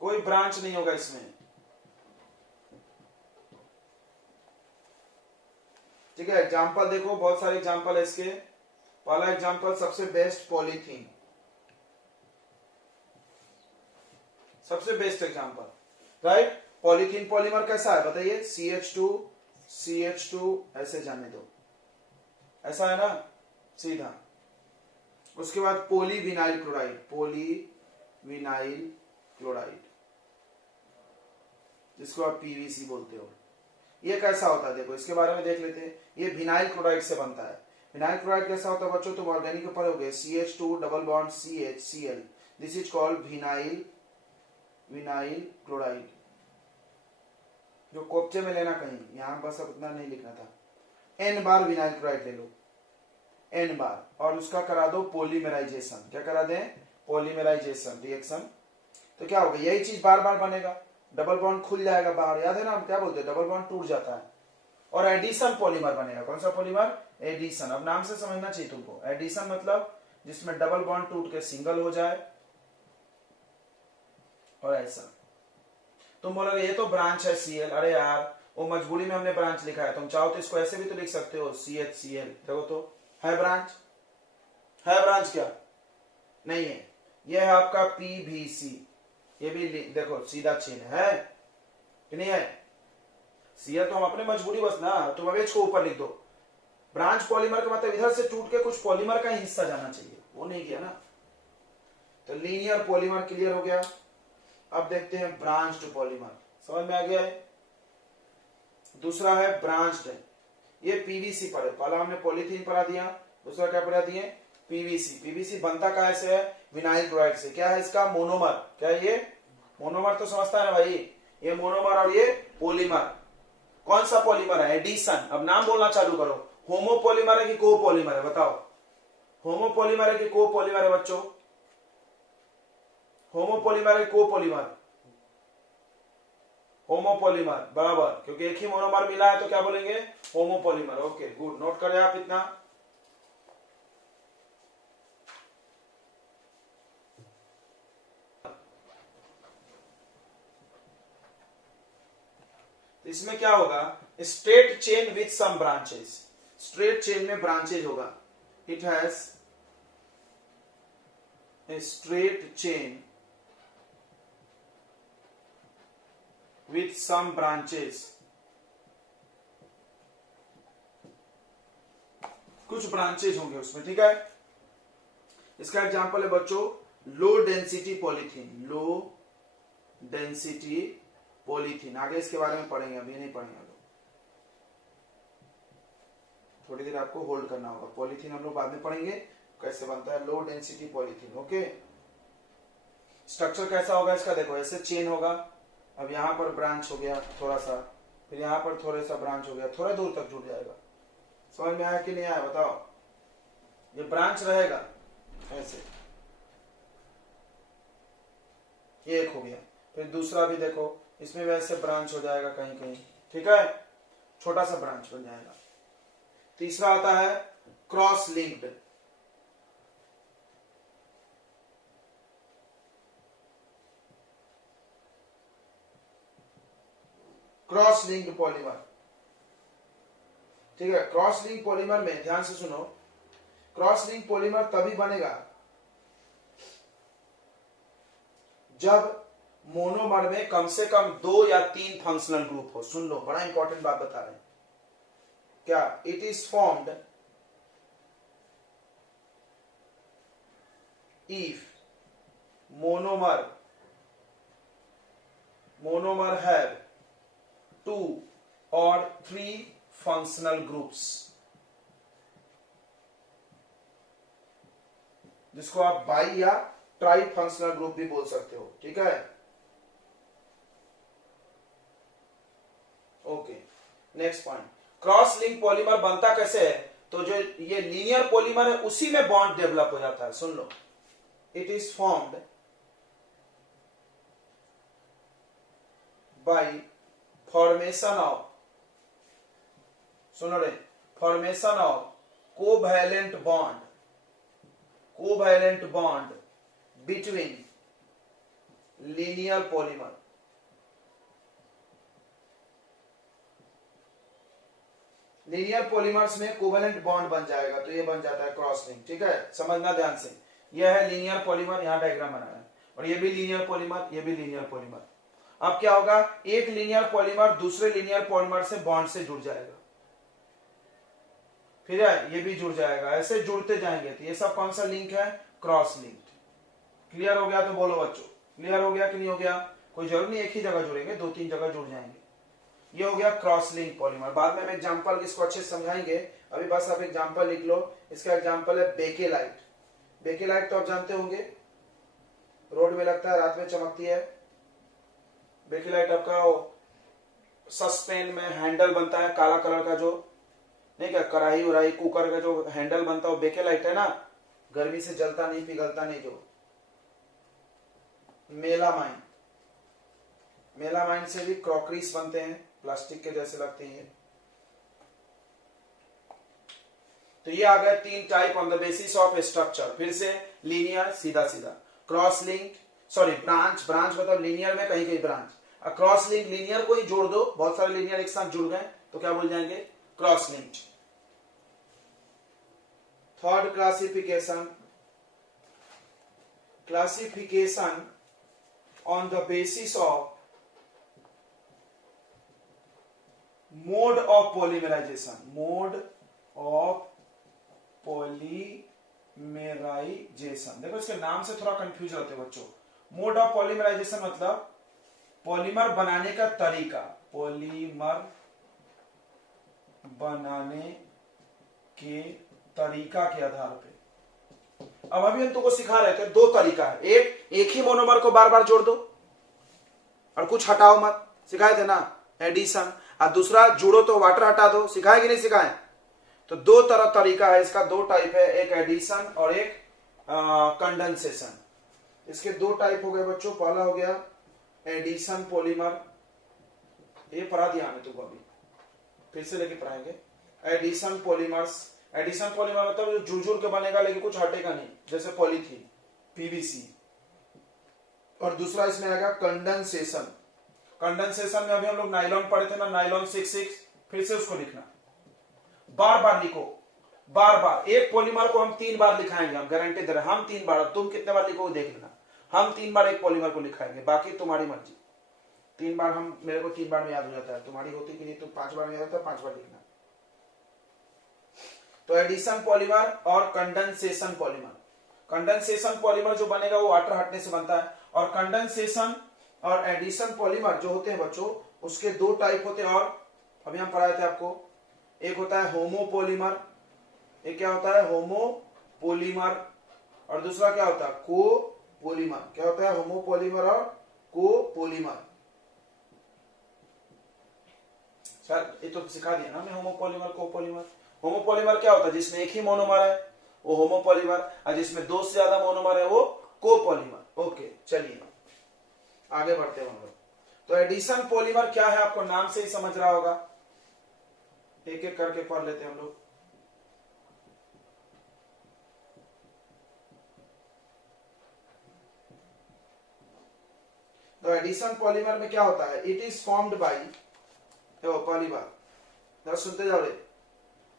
कोई ब्रांच नहीं होगा इसमें। ठीक है, एग्जांपल देखो, बहुत सारे एग्जांपल है इसके। पहला एग्जांपल सबसे बेस्ट पॉलीथीन, सबसे best example, right. Polythene polymer कैसा है बताइए? CH2 ऐसे जाने दो, ऐसा है ना, सीधा। उसके बाद पॉलीविनाइल क्लोराइड, पॉलीविनाइल क्लोराइड, जिसको आप PVC बोलते हो, ये कैसा होता है? देखो इसके बारे में देख लेते हैं। ये विनाइल क्लोराइड से बनता है। विनाइल क्लोराइड कैसा होता है बच्चों? तुम ऑर्गेनिक में पढ़ोगे, CH2 double bond CH, this is called vinyl chloride. जो कोप्चे में लेना कहीं, यहां बस अब इतना नहीं लिखना था। N बार विनाइल क्लोराइड ले लो, N बार, और उसका करा दो पॉलीमराइजेशन। क्या करा दें? Polymerization reaction. तो क्या होगा? यही चीज बार बार बनेगा, डबल बॉन्ड खुल जाएगा बाहर। याद है ना, हम क्या बोलते हैं, डबल बॉन्ड टूट जाता है, और एडिशन पॉलीमर बनेगा। कौन सा पॉलीमर? एडिशन। अब नाम से समझना चाहिए तुमको। एडिशन मतलब जिसमें डबल बॉन्ड टूट के सिंगल हो जाए, और ऐसा। तुम बोलोगे ये तो ब्रांच है Cl, अरे यार वो मजबूरी में हमने ब्रांच लिखा है, तुम चाहो तो इसको ऐसे भी तो लिख सकते हो, CHCl। देखो तो है ब्रांच, है ब्रांच क्या? नहीं है। यह है आपका PVC, ये भी देखो सीधा चेन है कि नहीं है? Cl तो हम अपने मजबूरी बस ना, तुम अब इसको ऊपर लिख दो। ब्रांच पॉलीमर का मतलब इधर से टूट के कुछ पॉलीमर का हिस्सा जाना चाहिए, वो नहीं किया ना। तो लीनियर पॉलीमर क्लियर हो गया। अब देखते हैं ब्रांच्ड पॉलीमर, समझ में आ गया है? दूसरा है ब्रांच्ड, ये PVC पढ़े। पहला हमने पॉलीथीन पढ़ा दिया, दूसरा क्या पढ़ा दिए? PVC। PVC बनता कहां से है? विनाइल क्लोराइड से। क्या है इसका? मोनोमर। क्या है ये? मोनोमर। तो समझता है ना भाई, ये मोनोमर और ये पॉलीमर। कौन सा पॉलीमर है? एडिशन। अब नाम बोलना चालू करो। होमोपॉलीमर है कि कोपॉलीमर है? बताओ, होमोपॉलीमर है कि कोपॉलीमर है बच्चों? होमोपॉलीमर है कोपॉलीमर? होमोपॉलीमर, बराबर, क्योंकि एक ही मोनोमर मिला है तो क्या बोलेंगे? होमोपॉलीमर। ओके गुड, नोट करें आप इतना। इसमें क्या होगा? Straight chain with some branches. Straight chain में ब्रांचेज होगा। It has a straight chain with some branches, कुछ ब्रांचेज होंगे उसमें। ठीक है, इसका एग्जांपल है बच्चों low density polythene. Low density polythene, आगे इसके बारे में पढ़ेंगे, अभी नहीं पढ़ेंगे। थोड़ी देर आपको होल्ड करना होगा। पॉलीथीन हम लोग बाद में पढ़ेंगे, कैसे बनता है, लो डेंसिटी पॉलीथीन। ओके, स्ट्रक्चर कैसा होगा इसका, देखो ऐसे चेन होगा, अब यहाँ पर ब्रांच हो गया थोड़ा सा, फिर यहाँ पर थोड़ा सा ब्रांच हो गया, थोड़ा दूर तक जुड़ जाएगा। समझ में आया कि नहीं आया बताओ? ये ब्रांच रहेगा ऐसे, ये एक हो गया, फिर दूसरा भी देखो, इसमें वैसे ब्रांच हो जाएगा कहीं कहीं, ठीक है, छोटा सा ब्रांच बन जाएगा। तीसरा आता है cross linked. Cross linked polymer, ठीक है। क्रॉस लिंक पॉलीमर में ध्यान से सुनो, क्रॉस लिंक पॉलीमर तभी बनेगा जब मोनोमर में कम से कम 2 या 3 फंक्शनल ग्रुप हो। सुन लो, बड़ा इंपॉर्टेंट बात बता रहे हैं। क्या? It is formed if monomer have 2 or 3 functional groups, जिसको आप बाई या ट्राई फंक्शनल ग्रुप भी बोल सकते हो, ठीक है। Okay, next point, cross link polymer बनता कैसे है? तो जो ये लीनियर पॉलीमर है उसी में बॉन्ड डेवलप हो जाता है। सुन लो, it is formed by formation of, सुनो रे, formation of covalent bond between linear polymer. Linear polymers में कोवैलेंट बॉन्ड बन जाएगा, तो ये बन जाता है क्रॉस लिंक, ठीक है। समझना ध्यान से, यह है लीनियर पॉलीमर, यहां डायग्राम बनाया है, और ये भी लीनियर पॉलीमर, ये भी लीनियर पॉलीमर। अब क्या होगा, एक लीनियर पॉलीमर दूसरे लीनियर पॉलीमर से बॉन्ड से जुड़ जाएगा, फिर ये भी जुड़ जाएगा, ऐसे जुड़ते जाएंगे। तो ये सब कौन सा लिंक है? Cross link. क्लियर हो गया तो बोलो बच्चों, क्लियर हो गया कि नहीं हो गया? कोई जरूर नहीं एक ही जगह जुड़ेंगे, 2-3 जगह जुड़ जाएंगे। ये हो गया क्रॉस लिंक पॉलीमर। बाद में हम एग्जांपल इसको अच्छे से समझाएंगे, अभी बस आप एग्जांपल लिख लो। इसका एग्जांपल है बेकेलाइट। बेकेलाइट तो आप जानते होंगे, रोड में लगता है, रात में चमकती है। बेकेलाइट आपका सस्पेन में हैंडल बनता है काला कलर का, जो नहीं क्या, कढ़ाई उड़ाई कुकर का जो हैंडल बनता है वो बेकेलाइट है ना, गर्मी से जलता नहीं, पिघलता नहीं। जो मेलामाइन से भी क्रॉकरीज बनते हैं, प्लास्टिक के जैसे लगते हैं। तो ये आ गए 3 type on the basis of structure. फिर से लीनियर, सीधा सीधा, क्रॉस लिंक, सॉरी ब्रांच मतलब लीनियर में कहीं कहीं ब्रांच, क्रॉस लिंक लीनियर को ही जोड़ दो, बहुत सारे लीनियर एक साथ जुड़ गए तो क्या बोल जाएंगे? Cross link. Third classification on the basis of mode of polymerization. देखो इसके नाम से थोड़ा कंफ्यूज होते हैं बच्चों। मोड ऑफ पॉलीमराइजेशन मतलब पॉलीमर बनाने का तरीका, पॉलीमर बनाने के तरीका के आधार पे। अब अभी हम तुमको सिखा रहे थे 2 तरीका है, एक ही मोनोमर को बार बार जोड़ दो और कुछ हटाओ मत, सिखाए थे ना, एडिशन। और दूसरा जुड़ो तो वाटर हटा दो, सिखाए कि नहीं सिखाए? तो 2 तरह तरीका है इसका, 2 टाइप है, एक एडिशन और एक कंडेंसेशन। इसके 2 टाइप हो गए बच्चों। पहला हो गया एडिशन पॉलीमर, ये पढ़ा दिया हमें तुमको, अभी फिर से लेके पढ़ाएंगे। एडिशन पॉलीमर मतलब जो जुड़ जुड़ के बनेगा लेकिन कुछ हटेगा नहीं, जैसे पॉलीथीन, पीवीसी। और दूसरा इसमें आएगा कंडेंसेशन में अभी हम लोग नाइलॉन पढ़े थे ना, नाइलॉन 66, फिर से उसको लिखना, बार बार लिखो, बार बार। एक पॉलीमर को हम 3 बार लिखाएंगे, हम गारंटी दे रहे हैं, हम 3 बार, तुम कितने बार लिखोगे देख लेना। हम 3 बार एक पॉलीमर को लिखाएंगे, बाकी तुम्हारी मर्जी। 3 बार हम, मेरे को 3 बार में याद हो जाता है, तुम्हारी होती कि नहीं, तुम 5 बार में याद होता है, 5 बार लिखना। तो एडिशन पॉलीमर और कंडेंसेशन पॉलीमर जो बनेगा वो वाटर हटने से बनता है। और कंडेंसेशन और एडिशन पॉलीमर जो होते हैं बच्चों, उसके 2 टाइप होते हैं, और अभी हम पढ़ाए थे आपको। एक होता है होमो पॉलीमर, एक क्या होता है? होमो पॉलीमर, और दूसरा क्या होता है कोपॉलीमर। क्या होता है होमोपॉलीमर और कोपॉलीमर। सर ये तो सिखा दिया ना मैं, होमोपॉलीमर कोपॉलीमर। होमोपॉलीमर क्या होता है, जिसमें एक ही मोनोमर है वो होमोपॉलीमर, और जिसमें दो से ज्यादा मोनोमर है वो कोपॉलीमर। ओके चलिए आगे बढ़ते हैं हम लोग। तो एडिशन पॉलीमर क्या है आपको नाम से ही समझ रहा होगा, एक एक करके पढ़ लेते हैं हम लोग। तो एडिशन पॉलीमर में क्या होता है, इट इज फॉर्म्ड बाई, देखो पहली बार जरा सुनते जाओ रे,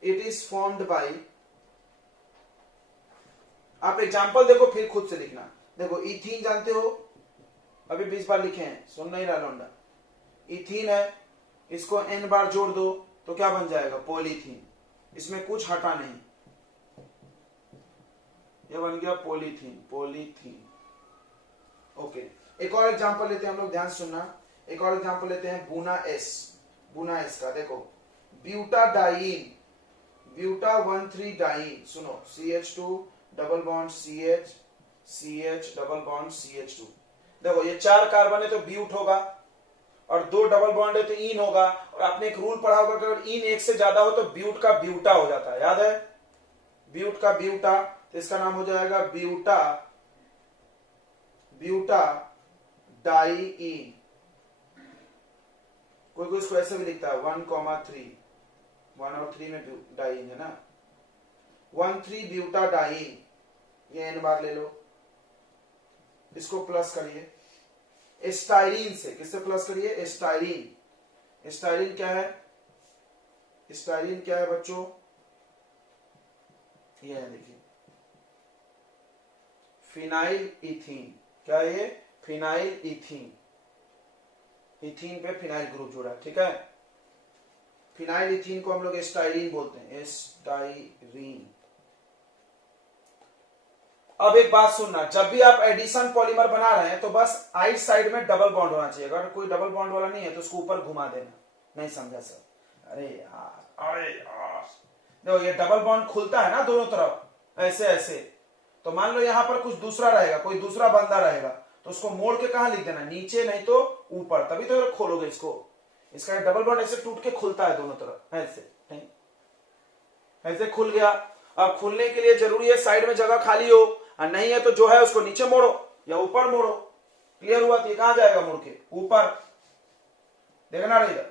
इट इज फॉर्म्ड बाई, आप एग्जांपल देखो फिर खुद से लिखना। देखो इथीन जानते हो, अभी 20 बार लिखे हैं, सुन नहीं रहा लौंडा। इथीन है, इसको n बार जोड़ दो तो क्या बन जाएगा पॉलीथीन, इसमें कुछ हटा नहीं, ये बन गया पॉलीथीन, पॉलीथीन। ओके एक और एग्जांपल लेते हैं हम लोग, ध्यान सुनना। एक और एग्जांपल लेते हैं बुना एस, बुना एस का। देखो ब्यूटाडाइन, ब्यूटा 1,3 डाइन, सुनो CH2 double bond CH, CH double bond CH2। देखो ये 4 कार्बन है तो ब्यूट होगा, और 2 डबल बॉन्ड है तो इन होगा, और आपने एक रूल पढ़ा होगा कि अगर इन एक से ज्यादा हो तो ब्यूट का ब्यूटा हो जाता है, याद है ब्यूट का ब्यूटा, तो इसका नाम हो जाएगा ब्यूटा, ब्यूटा डाइइन। कोई कोई इसको ऐसे भी लिखता है 1,3, 1 और 3 में डाइइन है ना, 1,3 ब्यूटा डाइइन, ये n बार ले लो, इसको प्लस करिए स्टाइरीन से, किससे प्लस करिए स्टाइरीन। स्टाइरीन क्या है, स्टाइरीन क्या है बच्चों, ये है देखिए फिनाइल इथीन, क्या है ये फिनाइल इथीन, इथीन पे फिनाइल ग्रुप जुड़ा, ठीक है। फिनाइल इथीन को हम लोग स्टाइरीन बोलते हैं, स्टाइरीन। अब एक बात सुनना, जब भी आप एडिशन पॉलीमर बना रहे हैं तो बस आइट साइड में डबल बॉन्ड होना चाहिए, अगर कोई डबल बॉन्ड वाला नहीं है तो उसको ऊपर घुमा देना। नहीं समझा सर, अरे यार, अरे यार, देखो ये डबल बॉन्ड खुलता है ना दोनों तरफ ऐसे ऐसे, तो मान लो यहां पर कुछ दूसरा रहेगा, कोई दूसरा बंदा रहेगा, तो उसको मोड़ के कहां लिख देना, नीचे नहीं तो ऊपर, तभी तो खोलोगे इसको। इसका डबल बॉन्ड ऐसे टूट के खुलता है दोनों तरफ ऐसे, नहीं ऐसे खुल गया। अब खुलने के लिए जरूरी है साइड में जगह खाली हो, और नहीं है तो जो है उसको नीचे मोड़ो या ऊपर मोड़ो। क्लियर हुआ, तो ये कहां जाएगा मुड़ के ऊपर, देखना इधर,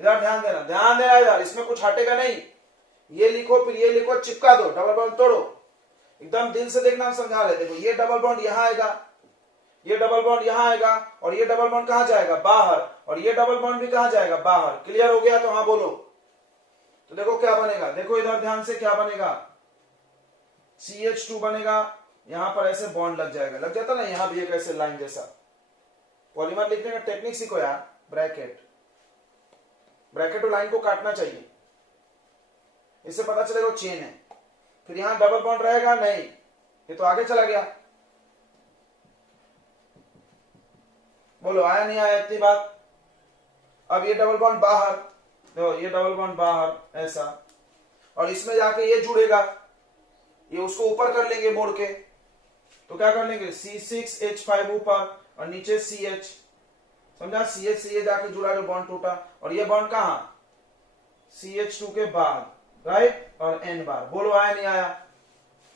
इधर ध्यान देना, ध्यान देना इधर, इसमें कुछ हटेगा नहीं। ये लिखो फिर ये लिखो, चिपका दो, डबल बॉन्ड तोड़ो, एकदम दिल से देखना, समझा रहे। देखो ये डबल बॉन्ड यहां आएगा, ये डबल बॉन्ड यहां आएगा, और ये डबल बॉन्ड कहां जाएगा बाहर, और ये डबल बॉन्ड भी कहां जाएगा बाहर। क्लियर हो गया, तो हाँ बोलो। तो देखो क्या बनेगा, देखो इधर ध्यान से, क्या बनेगा CH2 बनेगा, यहां पर ऐसे बॉन्ड लग जाएगा, लग जाता ना, यहां भी एक ऐसे लाइन जैसा। पॉलीमर लिखने का टेक्निक सीखो यार, ब्रैकेट, ब्रैकेट और लाइन को काटना चाहिए, इससे पता चलेगा चेन है। फिर यहां डबल बॉन्ड रहेगा नहीं, ये तो आगे चला गया। बोलो आया नहीं आया इतनी बात। अब ये डबल बॉन्ड बाहर, देखो ये डबल बॉन्ड बाहर ऐसा, और इसमें जाके ये जुड़ेगा, ये उसको ऊपर कर लेंगे मोड़ के, तो क्या कर लेंगे C6H5 ऊपर और नीचे CH, समझा, CH से ये जाके जुड़ा जो बॉन्ड टूटा, और ये बॉन्ड कहां CH2 के बाद, राइट, और N बार। बोलो आया नहीं आया,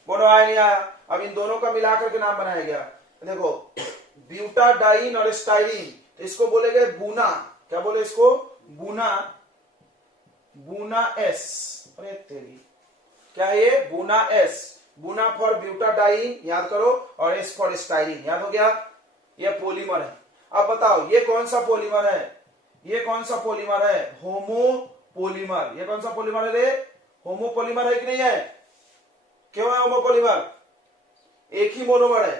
बोलो आया नहीं आया। अब इन दोनों का मिलाकर के नाम बनाया गया, देखो ब्यूटाडाइन और स्टाइरीन, तो इसको बोलेंगे बुना, क्या बोले इसको बुना, बुना एस, अरे तेरी क्या है ये बुना एस, बुना फॉर ब्यूटाडाइन याद करो, और एस फॉर स्टाइरीन, याद हो गया। ये पॉलीमर है। अब बताओ ये कौन सा पॉलीमर है, ये कौन सा पॉलीमर है, होमोपॉलीमर। ये कौन सा पॉलीमर है रे, होमोपॉलीमर है कि नहीं है, क्यों है होमोपॉलीमर, एक ही मोनोमर है।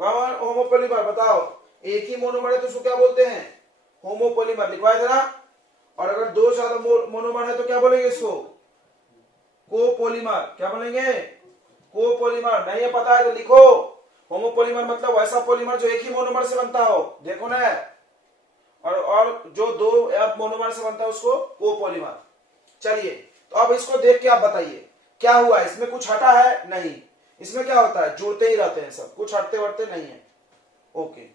कौन होमोपॉलीमर बताओ, एक ही मोनोमर है तो उसको क्या बोलते हैं होमोपॉलीमर, लिखवाए देना। और अगर दो से ज्यादा मोनोमर है तो क्या बोलेंगे इसको कोपॉलीमर, क्या बोलेंगे कोपॉलीमर। नहीं है पता है तो लिखो, होमोपॉलीमर मतलब वैसा पॉलीमर जो एक ही मोनोमर से बनता हो, देखो ना, और जो दो मोनोमर से बनता है उसको कोपॉलीमर। चलिए तो अब इसको देख के आप बताइए क्या हुआ, इसमें कुछ हटा है? नहीं। इसमें क्या होता है, जुड़ते ही रहते हैं सब, कुछ हटते वटते नहीं है। ओके,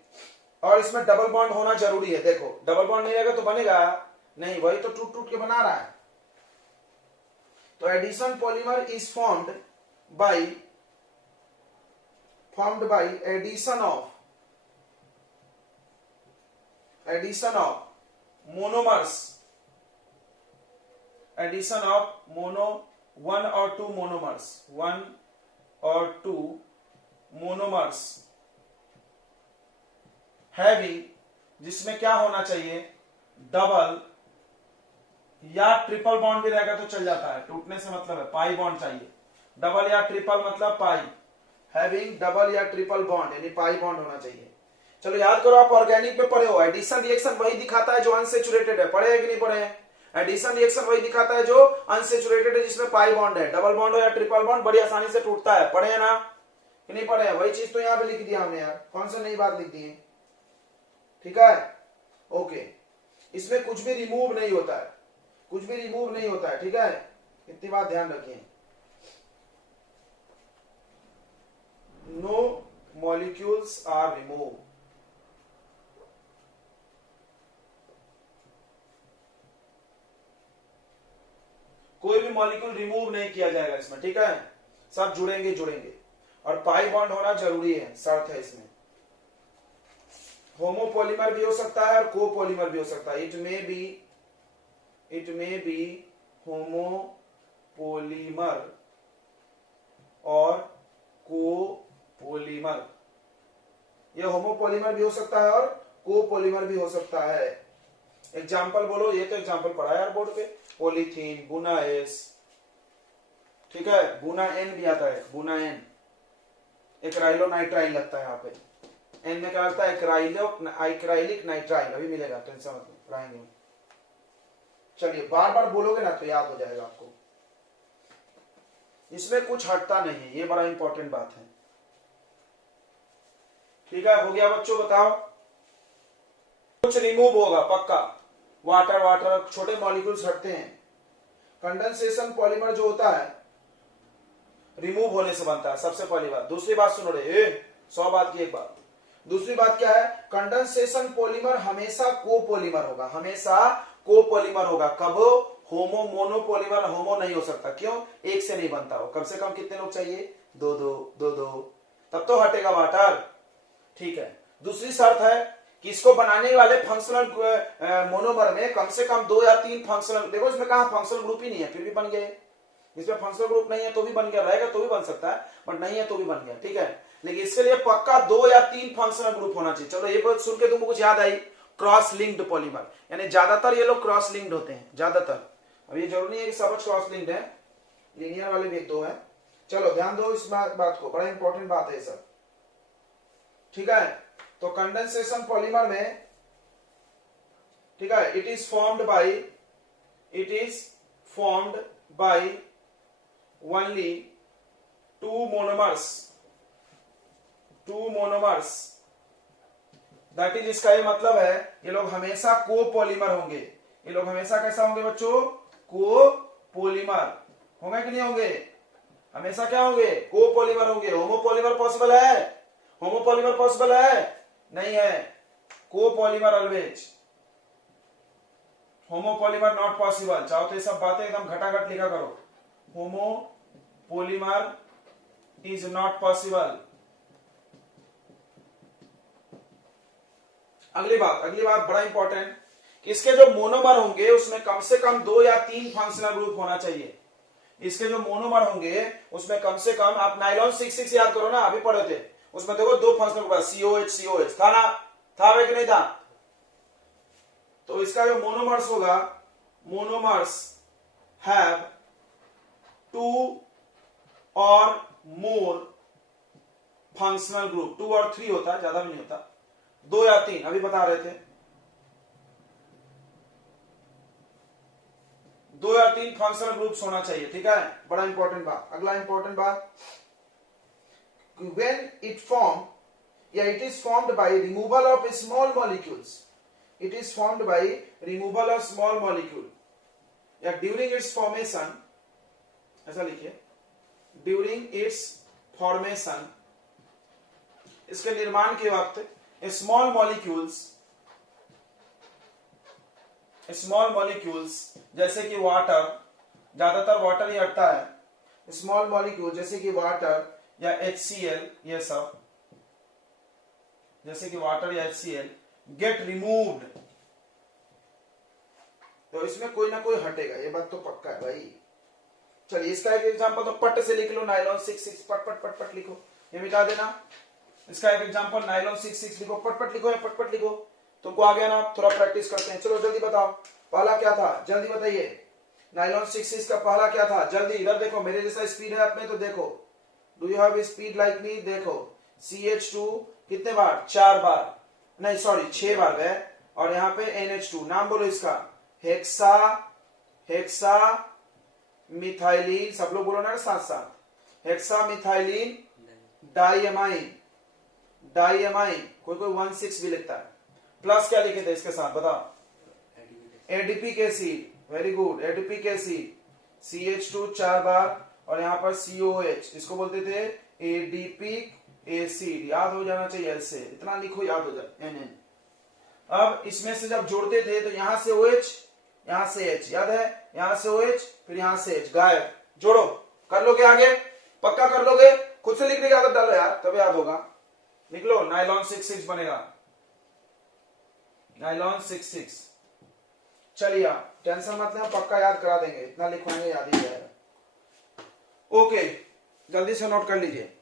और इसमें डबल बॉन्ड होना जरूरी है। देखो डबल बॉन्ड नहीं रहेगा तो बनेगा नहीं, वही तो टूट टूट के बना रहा है। तो addition polymer is formed by addition of monomers, addition of one और टू मोनोमर्स हैविंग, जिसमें क्या होना चाहिए, डबल या ट्रिपल बॉन्ड भी रहेगा तो चल जाता है, टूटने से मतलब है, पाई बॉन्ड चाहिए। डबल या ट्रिपल मतलब पाई, हैविंग डबल या ट्रिपल बॉन्ड यानी पाई बॉन्ड होना चाहिए। चलो याद करो, आप ऑर्गेनिक में पढ़े हो, एडिशन रिएक्शन वही दिखाता है जो अनसेचुरेटेड है, पढ़े है कि नहीं पढ़े हैं? एडिशन रिएक्शन वही दिखाता है जो अनसेचुरेटेड है, जिसमें पाई बॉन्ड है। डबल बॉन्ड हो या ट्रिपल बॉन्ड बड़ी आसानी से टूटता है, पढ़े है ना कि नहीं पढ़े? वही चीज तो यहाँ पे लिख दिया हमने यार, कौन सा नई बात लिख दी है? ठीक है, ओके। इसमें कुछ भी रिमूव नहीं होता है, कुछ भी रिमूव नहीं होता है, ठीक है, इतनी बात ध्यान रखिए। नो मॉलिक्यूल्स आर रिमूव, कोई भी मॉलिक्यूल रिमूव नहीं किया जाएगा इसमें, ठीक है, सब जुड़ेंगे। और पाई बॉन्ड होना जरूरी है, शर्त है इसमें। होमोपॉलीमर भी हो सकता है और कोपॉलीमर भी हो सकता है। इट मे बी होमोपॉलीमर और कोपॉलीमर, ये होमोपॉलीमर भी हो सकता है और कोपॉलीमर भी हो सकता है। एग्जाम्पल बोलो, ये तो एग्जाम्पल पढ़ा है यार बोर्ड पे, पॉलीथीन, बुना एस, ठीक है, बुना एन भी आता है, बुना एन, एक्राइलोनाइट्राइल लगता है यहाँ पे, एन में क्या लगता है, एक्राइलिक नाइट्राइल, अभी मिलेगा, टेंशन मत लो, पढ़ाएंगे। चलिए बार बार बोलोगे ना तो याद हो जाएगा आपको। इसमें कुछ हटता नहीं है, ये बड़ा इंपॉर्टेंट बात है, ठीक है। हो गया बच्चों, बताओ, कुछ रिमूव होगा पक्का, वाटर छोटे मॉलिक्यूल्स हटते हैं। कंडेंसेशन पॉलीमर जो होता है रिमूव होने से बनता है, सबसे पहली बात। दूसरी बात सुनो रे, 100 बात की एक बात। दूसरी बात क्या है, कंडेंसेशन पॉलीमर हमेशा कोपॉलीमर होगा, हमेशा कोपॉलीमर होगा। कब? होमो मोनोपॉलीमर होमो नहीं हो सकता, क्यों? एक से नहीं बनता हो, कम से कम कितने लोग चाहिए, दो, तब तो हटेगा वाटर, ठीक है। दूसरी शर्त है कि इसको बनाने वाले फंक्शनल मोनोमर में कम से कम 2 या 3 फंक्शनल, देखो इसमें कहा फंक्शनल ग्रुप ही नहीं है, फिर भी बन गए। इसमें फंक्शनल ग्रुप नहीं है तो भी बन गया, रहेगा तो भी बन सकता है, बट नहीं है तो भी बन गया, ठीक है। लेकिन इसके लिए पक्का 2 या 3 फंक्शनल ग्रुप होना चाहिए। चलो ये बात सुन के तुमको कुछ याद आई, क्रॉस लिंक्ड पॉलीमर, यानी ज्यादातर ये लोग क्रॉस लिंक्ड होते हैं, ज्यादातर। अब ये जरूरी नहीं है कि सब क्रॉस लिंक्ड है, लीनियर वाले भी 1-2 है। चलो ध्यान दो इस बात को, बड़ा इंपॉर्टेंट बात है सब, ठीक है। तो कंडेंसेशन पॉलीमर में, ठीक है, it is formed by only two monomers, that is, इसका ये मतलब है ये लोग हमेशा कोपॉलीमर होंगे। ये लोग हमेशा कैसा होंगे बच्चों? कोपॉलीमर होंगे कि नहीं होंगे? हमेशा क्या होंगे? कोपॉलीमर होंगे। होमोपॉलीमर पॉसिबल है? होमोपॉलीमर पॉसिबल है? नहीं है। Copolymer always, homopolymer not possible. चाहो तो ये सब बातें एकदम घटाघट लिखा करो, होमोपॉलीमर इज नॉट पॉसिबल। अगली बात बड़ा इंपॉर्टेंट, कि इसके जो मोनोमर होंगे उसमें कम से कम 2 या 3 फंक्शनल ग्रुप होना चाहिए। इसके जो मोनोमर होंगे उसमें कम से कम, आप नाइलॉन 6 याद करो ना, अभी पढ़े थे, उसमें देखो 2 फंक्शनल ग्रुप, COH था ना, था कि नहीं था? तो इसका जो मोनोमर्स होगा, मोनोमर्स हैव 2 और मोर फंक्शनल ग्रुप, 2 और 3 होता है, ज्यादा भी नहीं होता, 2 या 3, अभी बता रहे थे, 2 या 3 फंक्शनल ग्रुप्स होना चाहिए, ठीक है, बड़ा इंपॉर्टेंट बात। अगला इंपॉर्टेंट बात, when it formed, it is formed by removal of small molecules. It is formed by removal of small molecule. During its formation, ऐसा लिखिए, ड्यूरिंग इट्स फॉर्मेशन, इसके निर्माण के वक्त स्मॉल मॉलिक्यूल्स जैसे कि वाटर, ज्यादातर वाटर ही हटता है, स्मॉल मॉलिक्यूल जैसे कि वाटर या HCl, ये सब जैसे कि वाटर या HCl गेट रिमूव्ड, तो इसमें कोई ना कोई हटेगा, ये बात तो पक्का है भाई। चलिए इसका एक एग्जांपल तो पट से लिख लो, नायलॉन 66 पट पट पट पट लिखो, ये मिटा देना। इसका एक एग्जांपल नायलॉन 66 लिखो, पट पट लिखो या पट पट लिखो, तुमको आ गया ना? थोड़ा प्रैक्टिस करते हैं, चलो जल्दी बताओ पहला क्या था, जल्दी बताइए। नायलॉन 66 का पहला क्या था, जल्दी इधर देखो, मेरे जैसा स्पीड है आप में तो देखो, do you have speed like me? देखो CH2 कितने बार, 4 बार, नहीं सॉरी 6 बार गए, और यहाँ पे NH2, नाम बोलो इसका, हेक्सा मिथाइलिन, सब लोग बोलो ना साथ साथ, हेक्सा मिथाइलिन डाइएमाइन, कोई 16 भी लिखता है, प्लस क्या लिखे थे इसके साथ बताओ? Adipic acid, very good, adipic acid, CH2 4 बार, और यहाँ पर COH, इसको बोलते थे एडिपिक एसिड, याद हो जाना चाहिए ऐसे, इतना लिखो याद हो जाए NN। अब इसमें से जब जोड़ते थे तो यहां से OH, यहां से H, याद है, यहां से OH फिर यहां से H, गायब। जोड़ो, कर लोगे आगे, पक्का कर लोगे, खुद से लिखने की आदत डालो यार, तब याद होगा। लिख लो, नायलॉन 66 बनेगा, नायलॉन 66। चलिए टेंशन मत लें, पक्का याद करा देंगे, इतना लिखवाएंगे याद ही जाएगा। ओके, जल्दी से नोट कर लीजिए।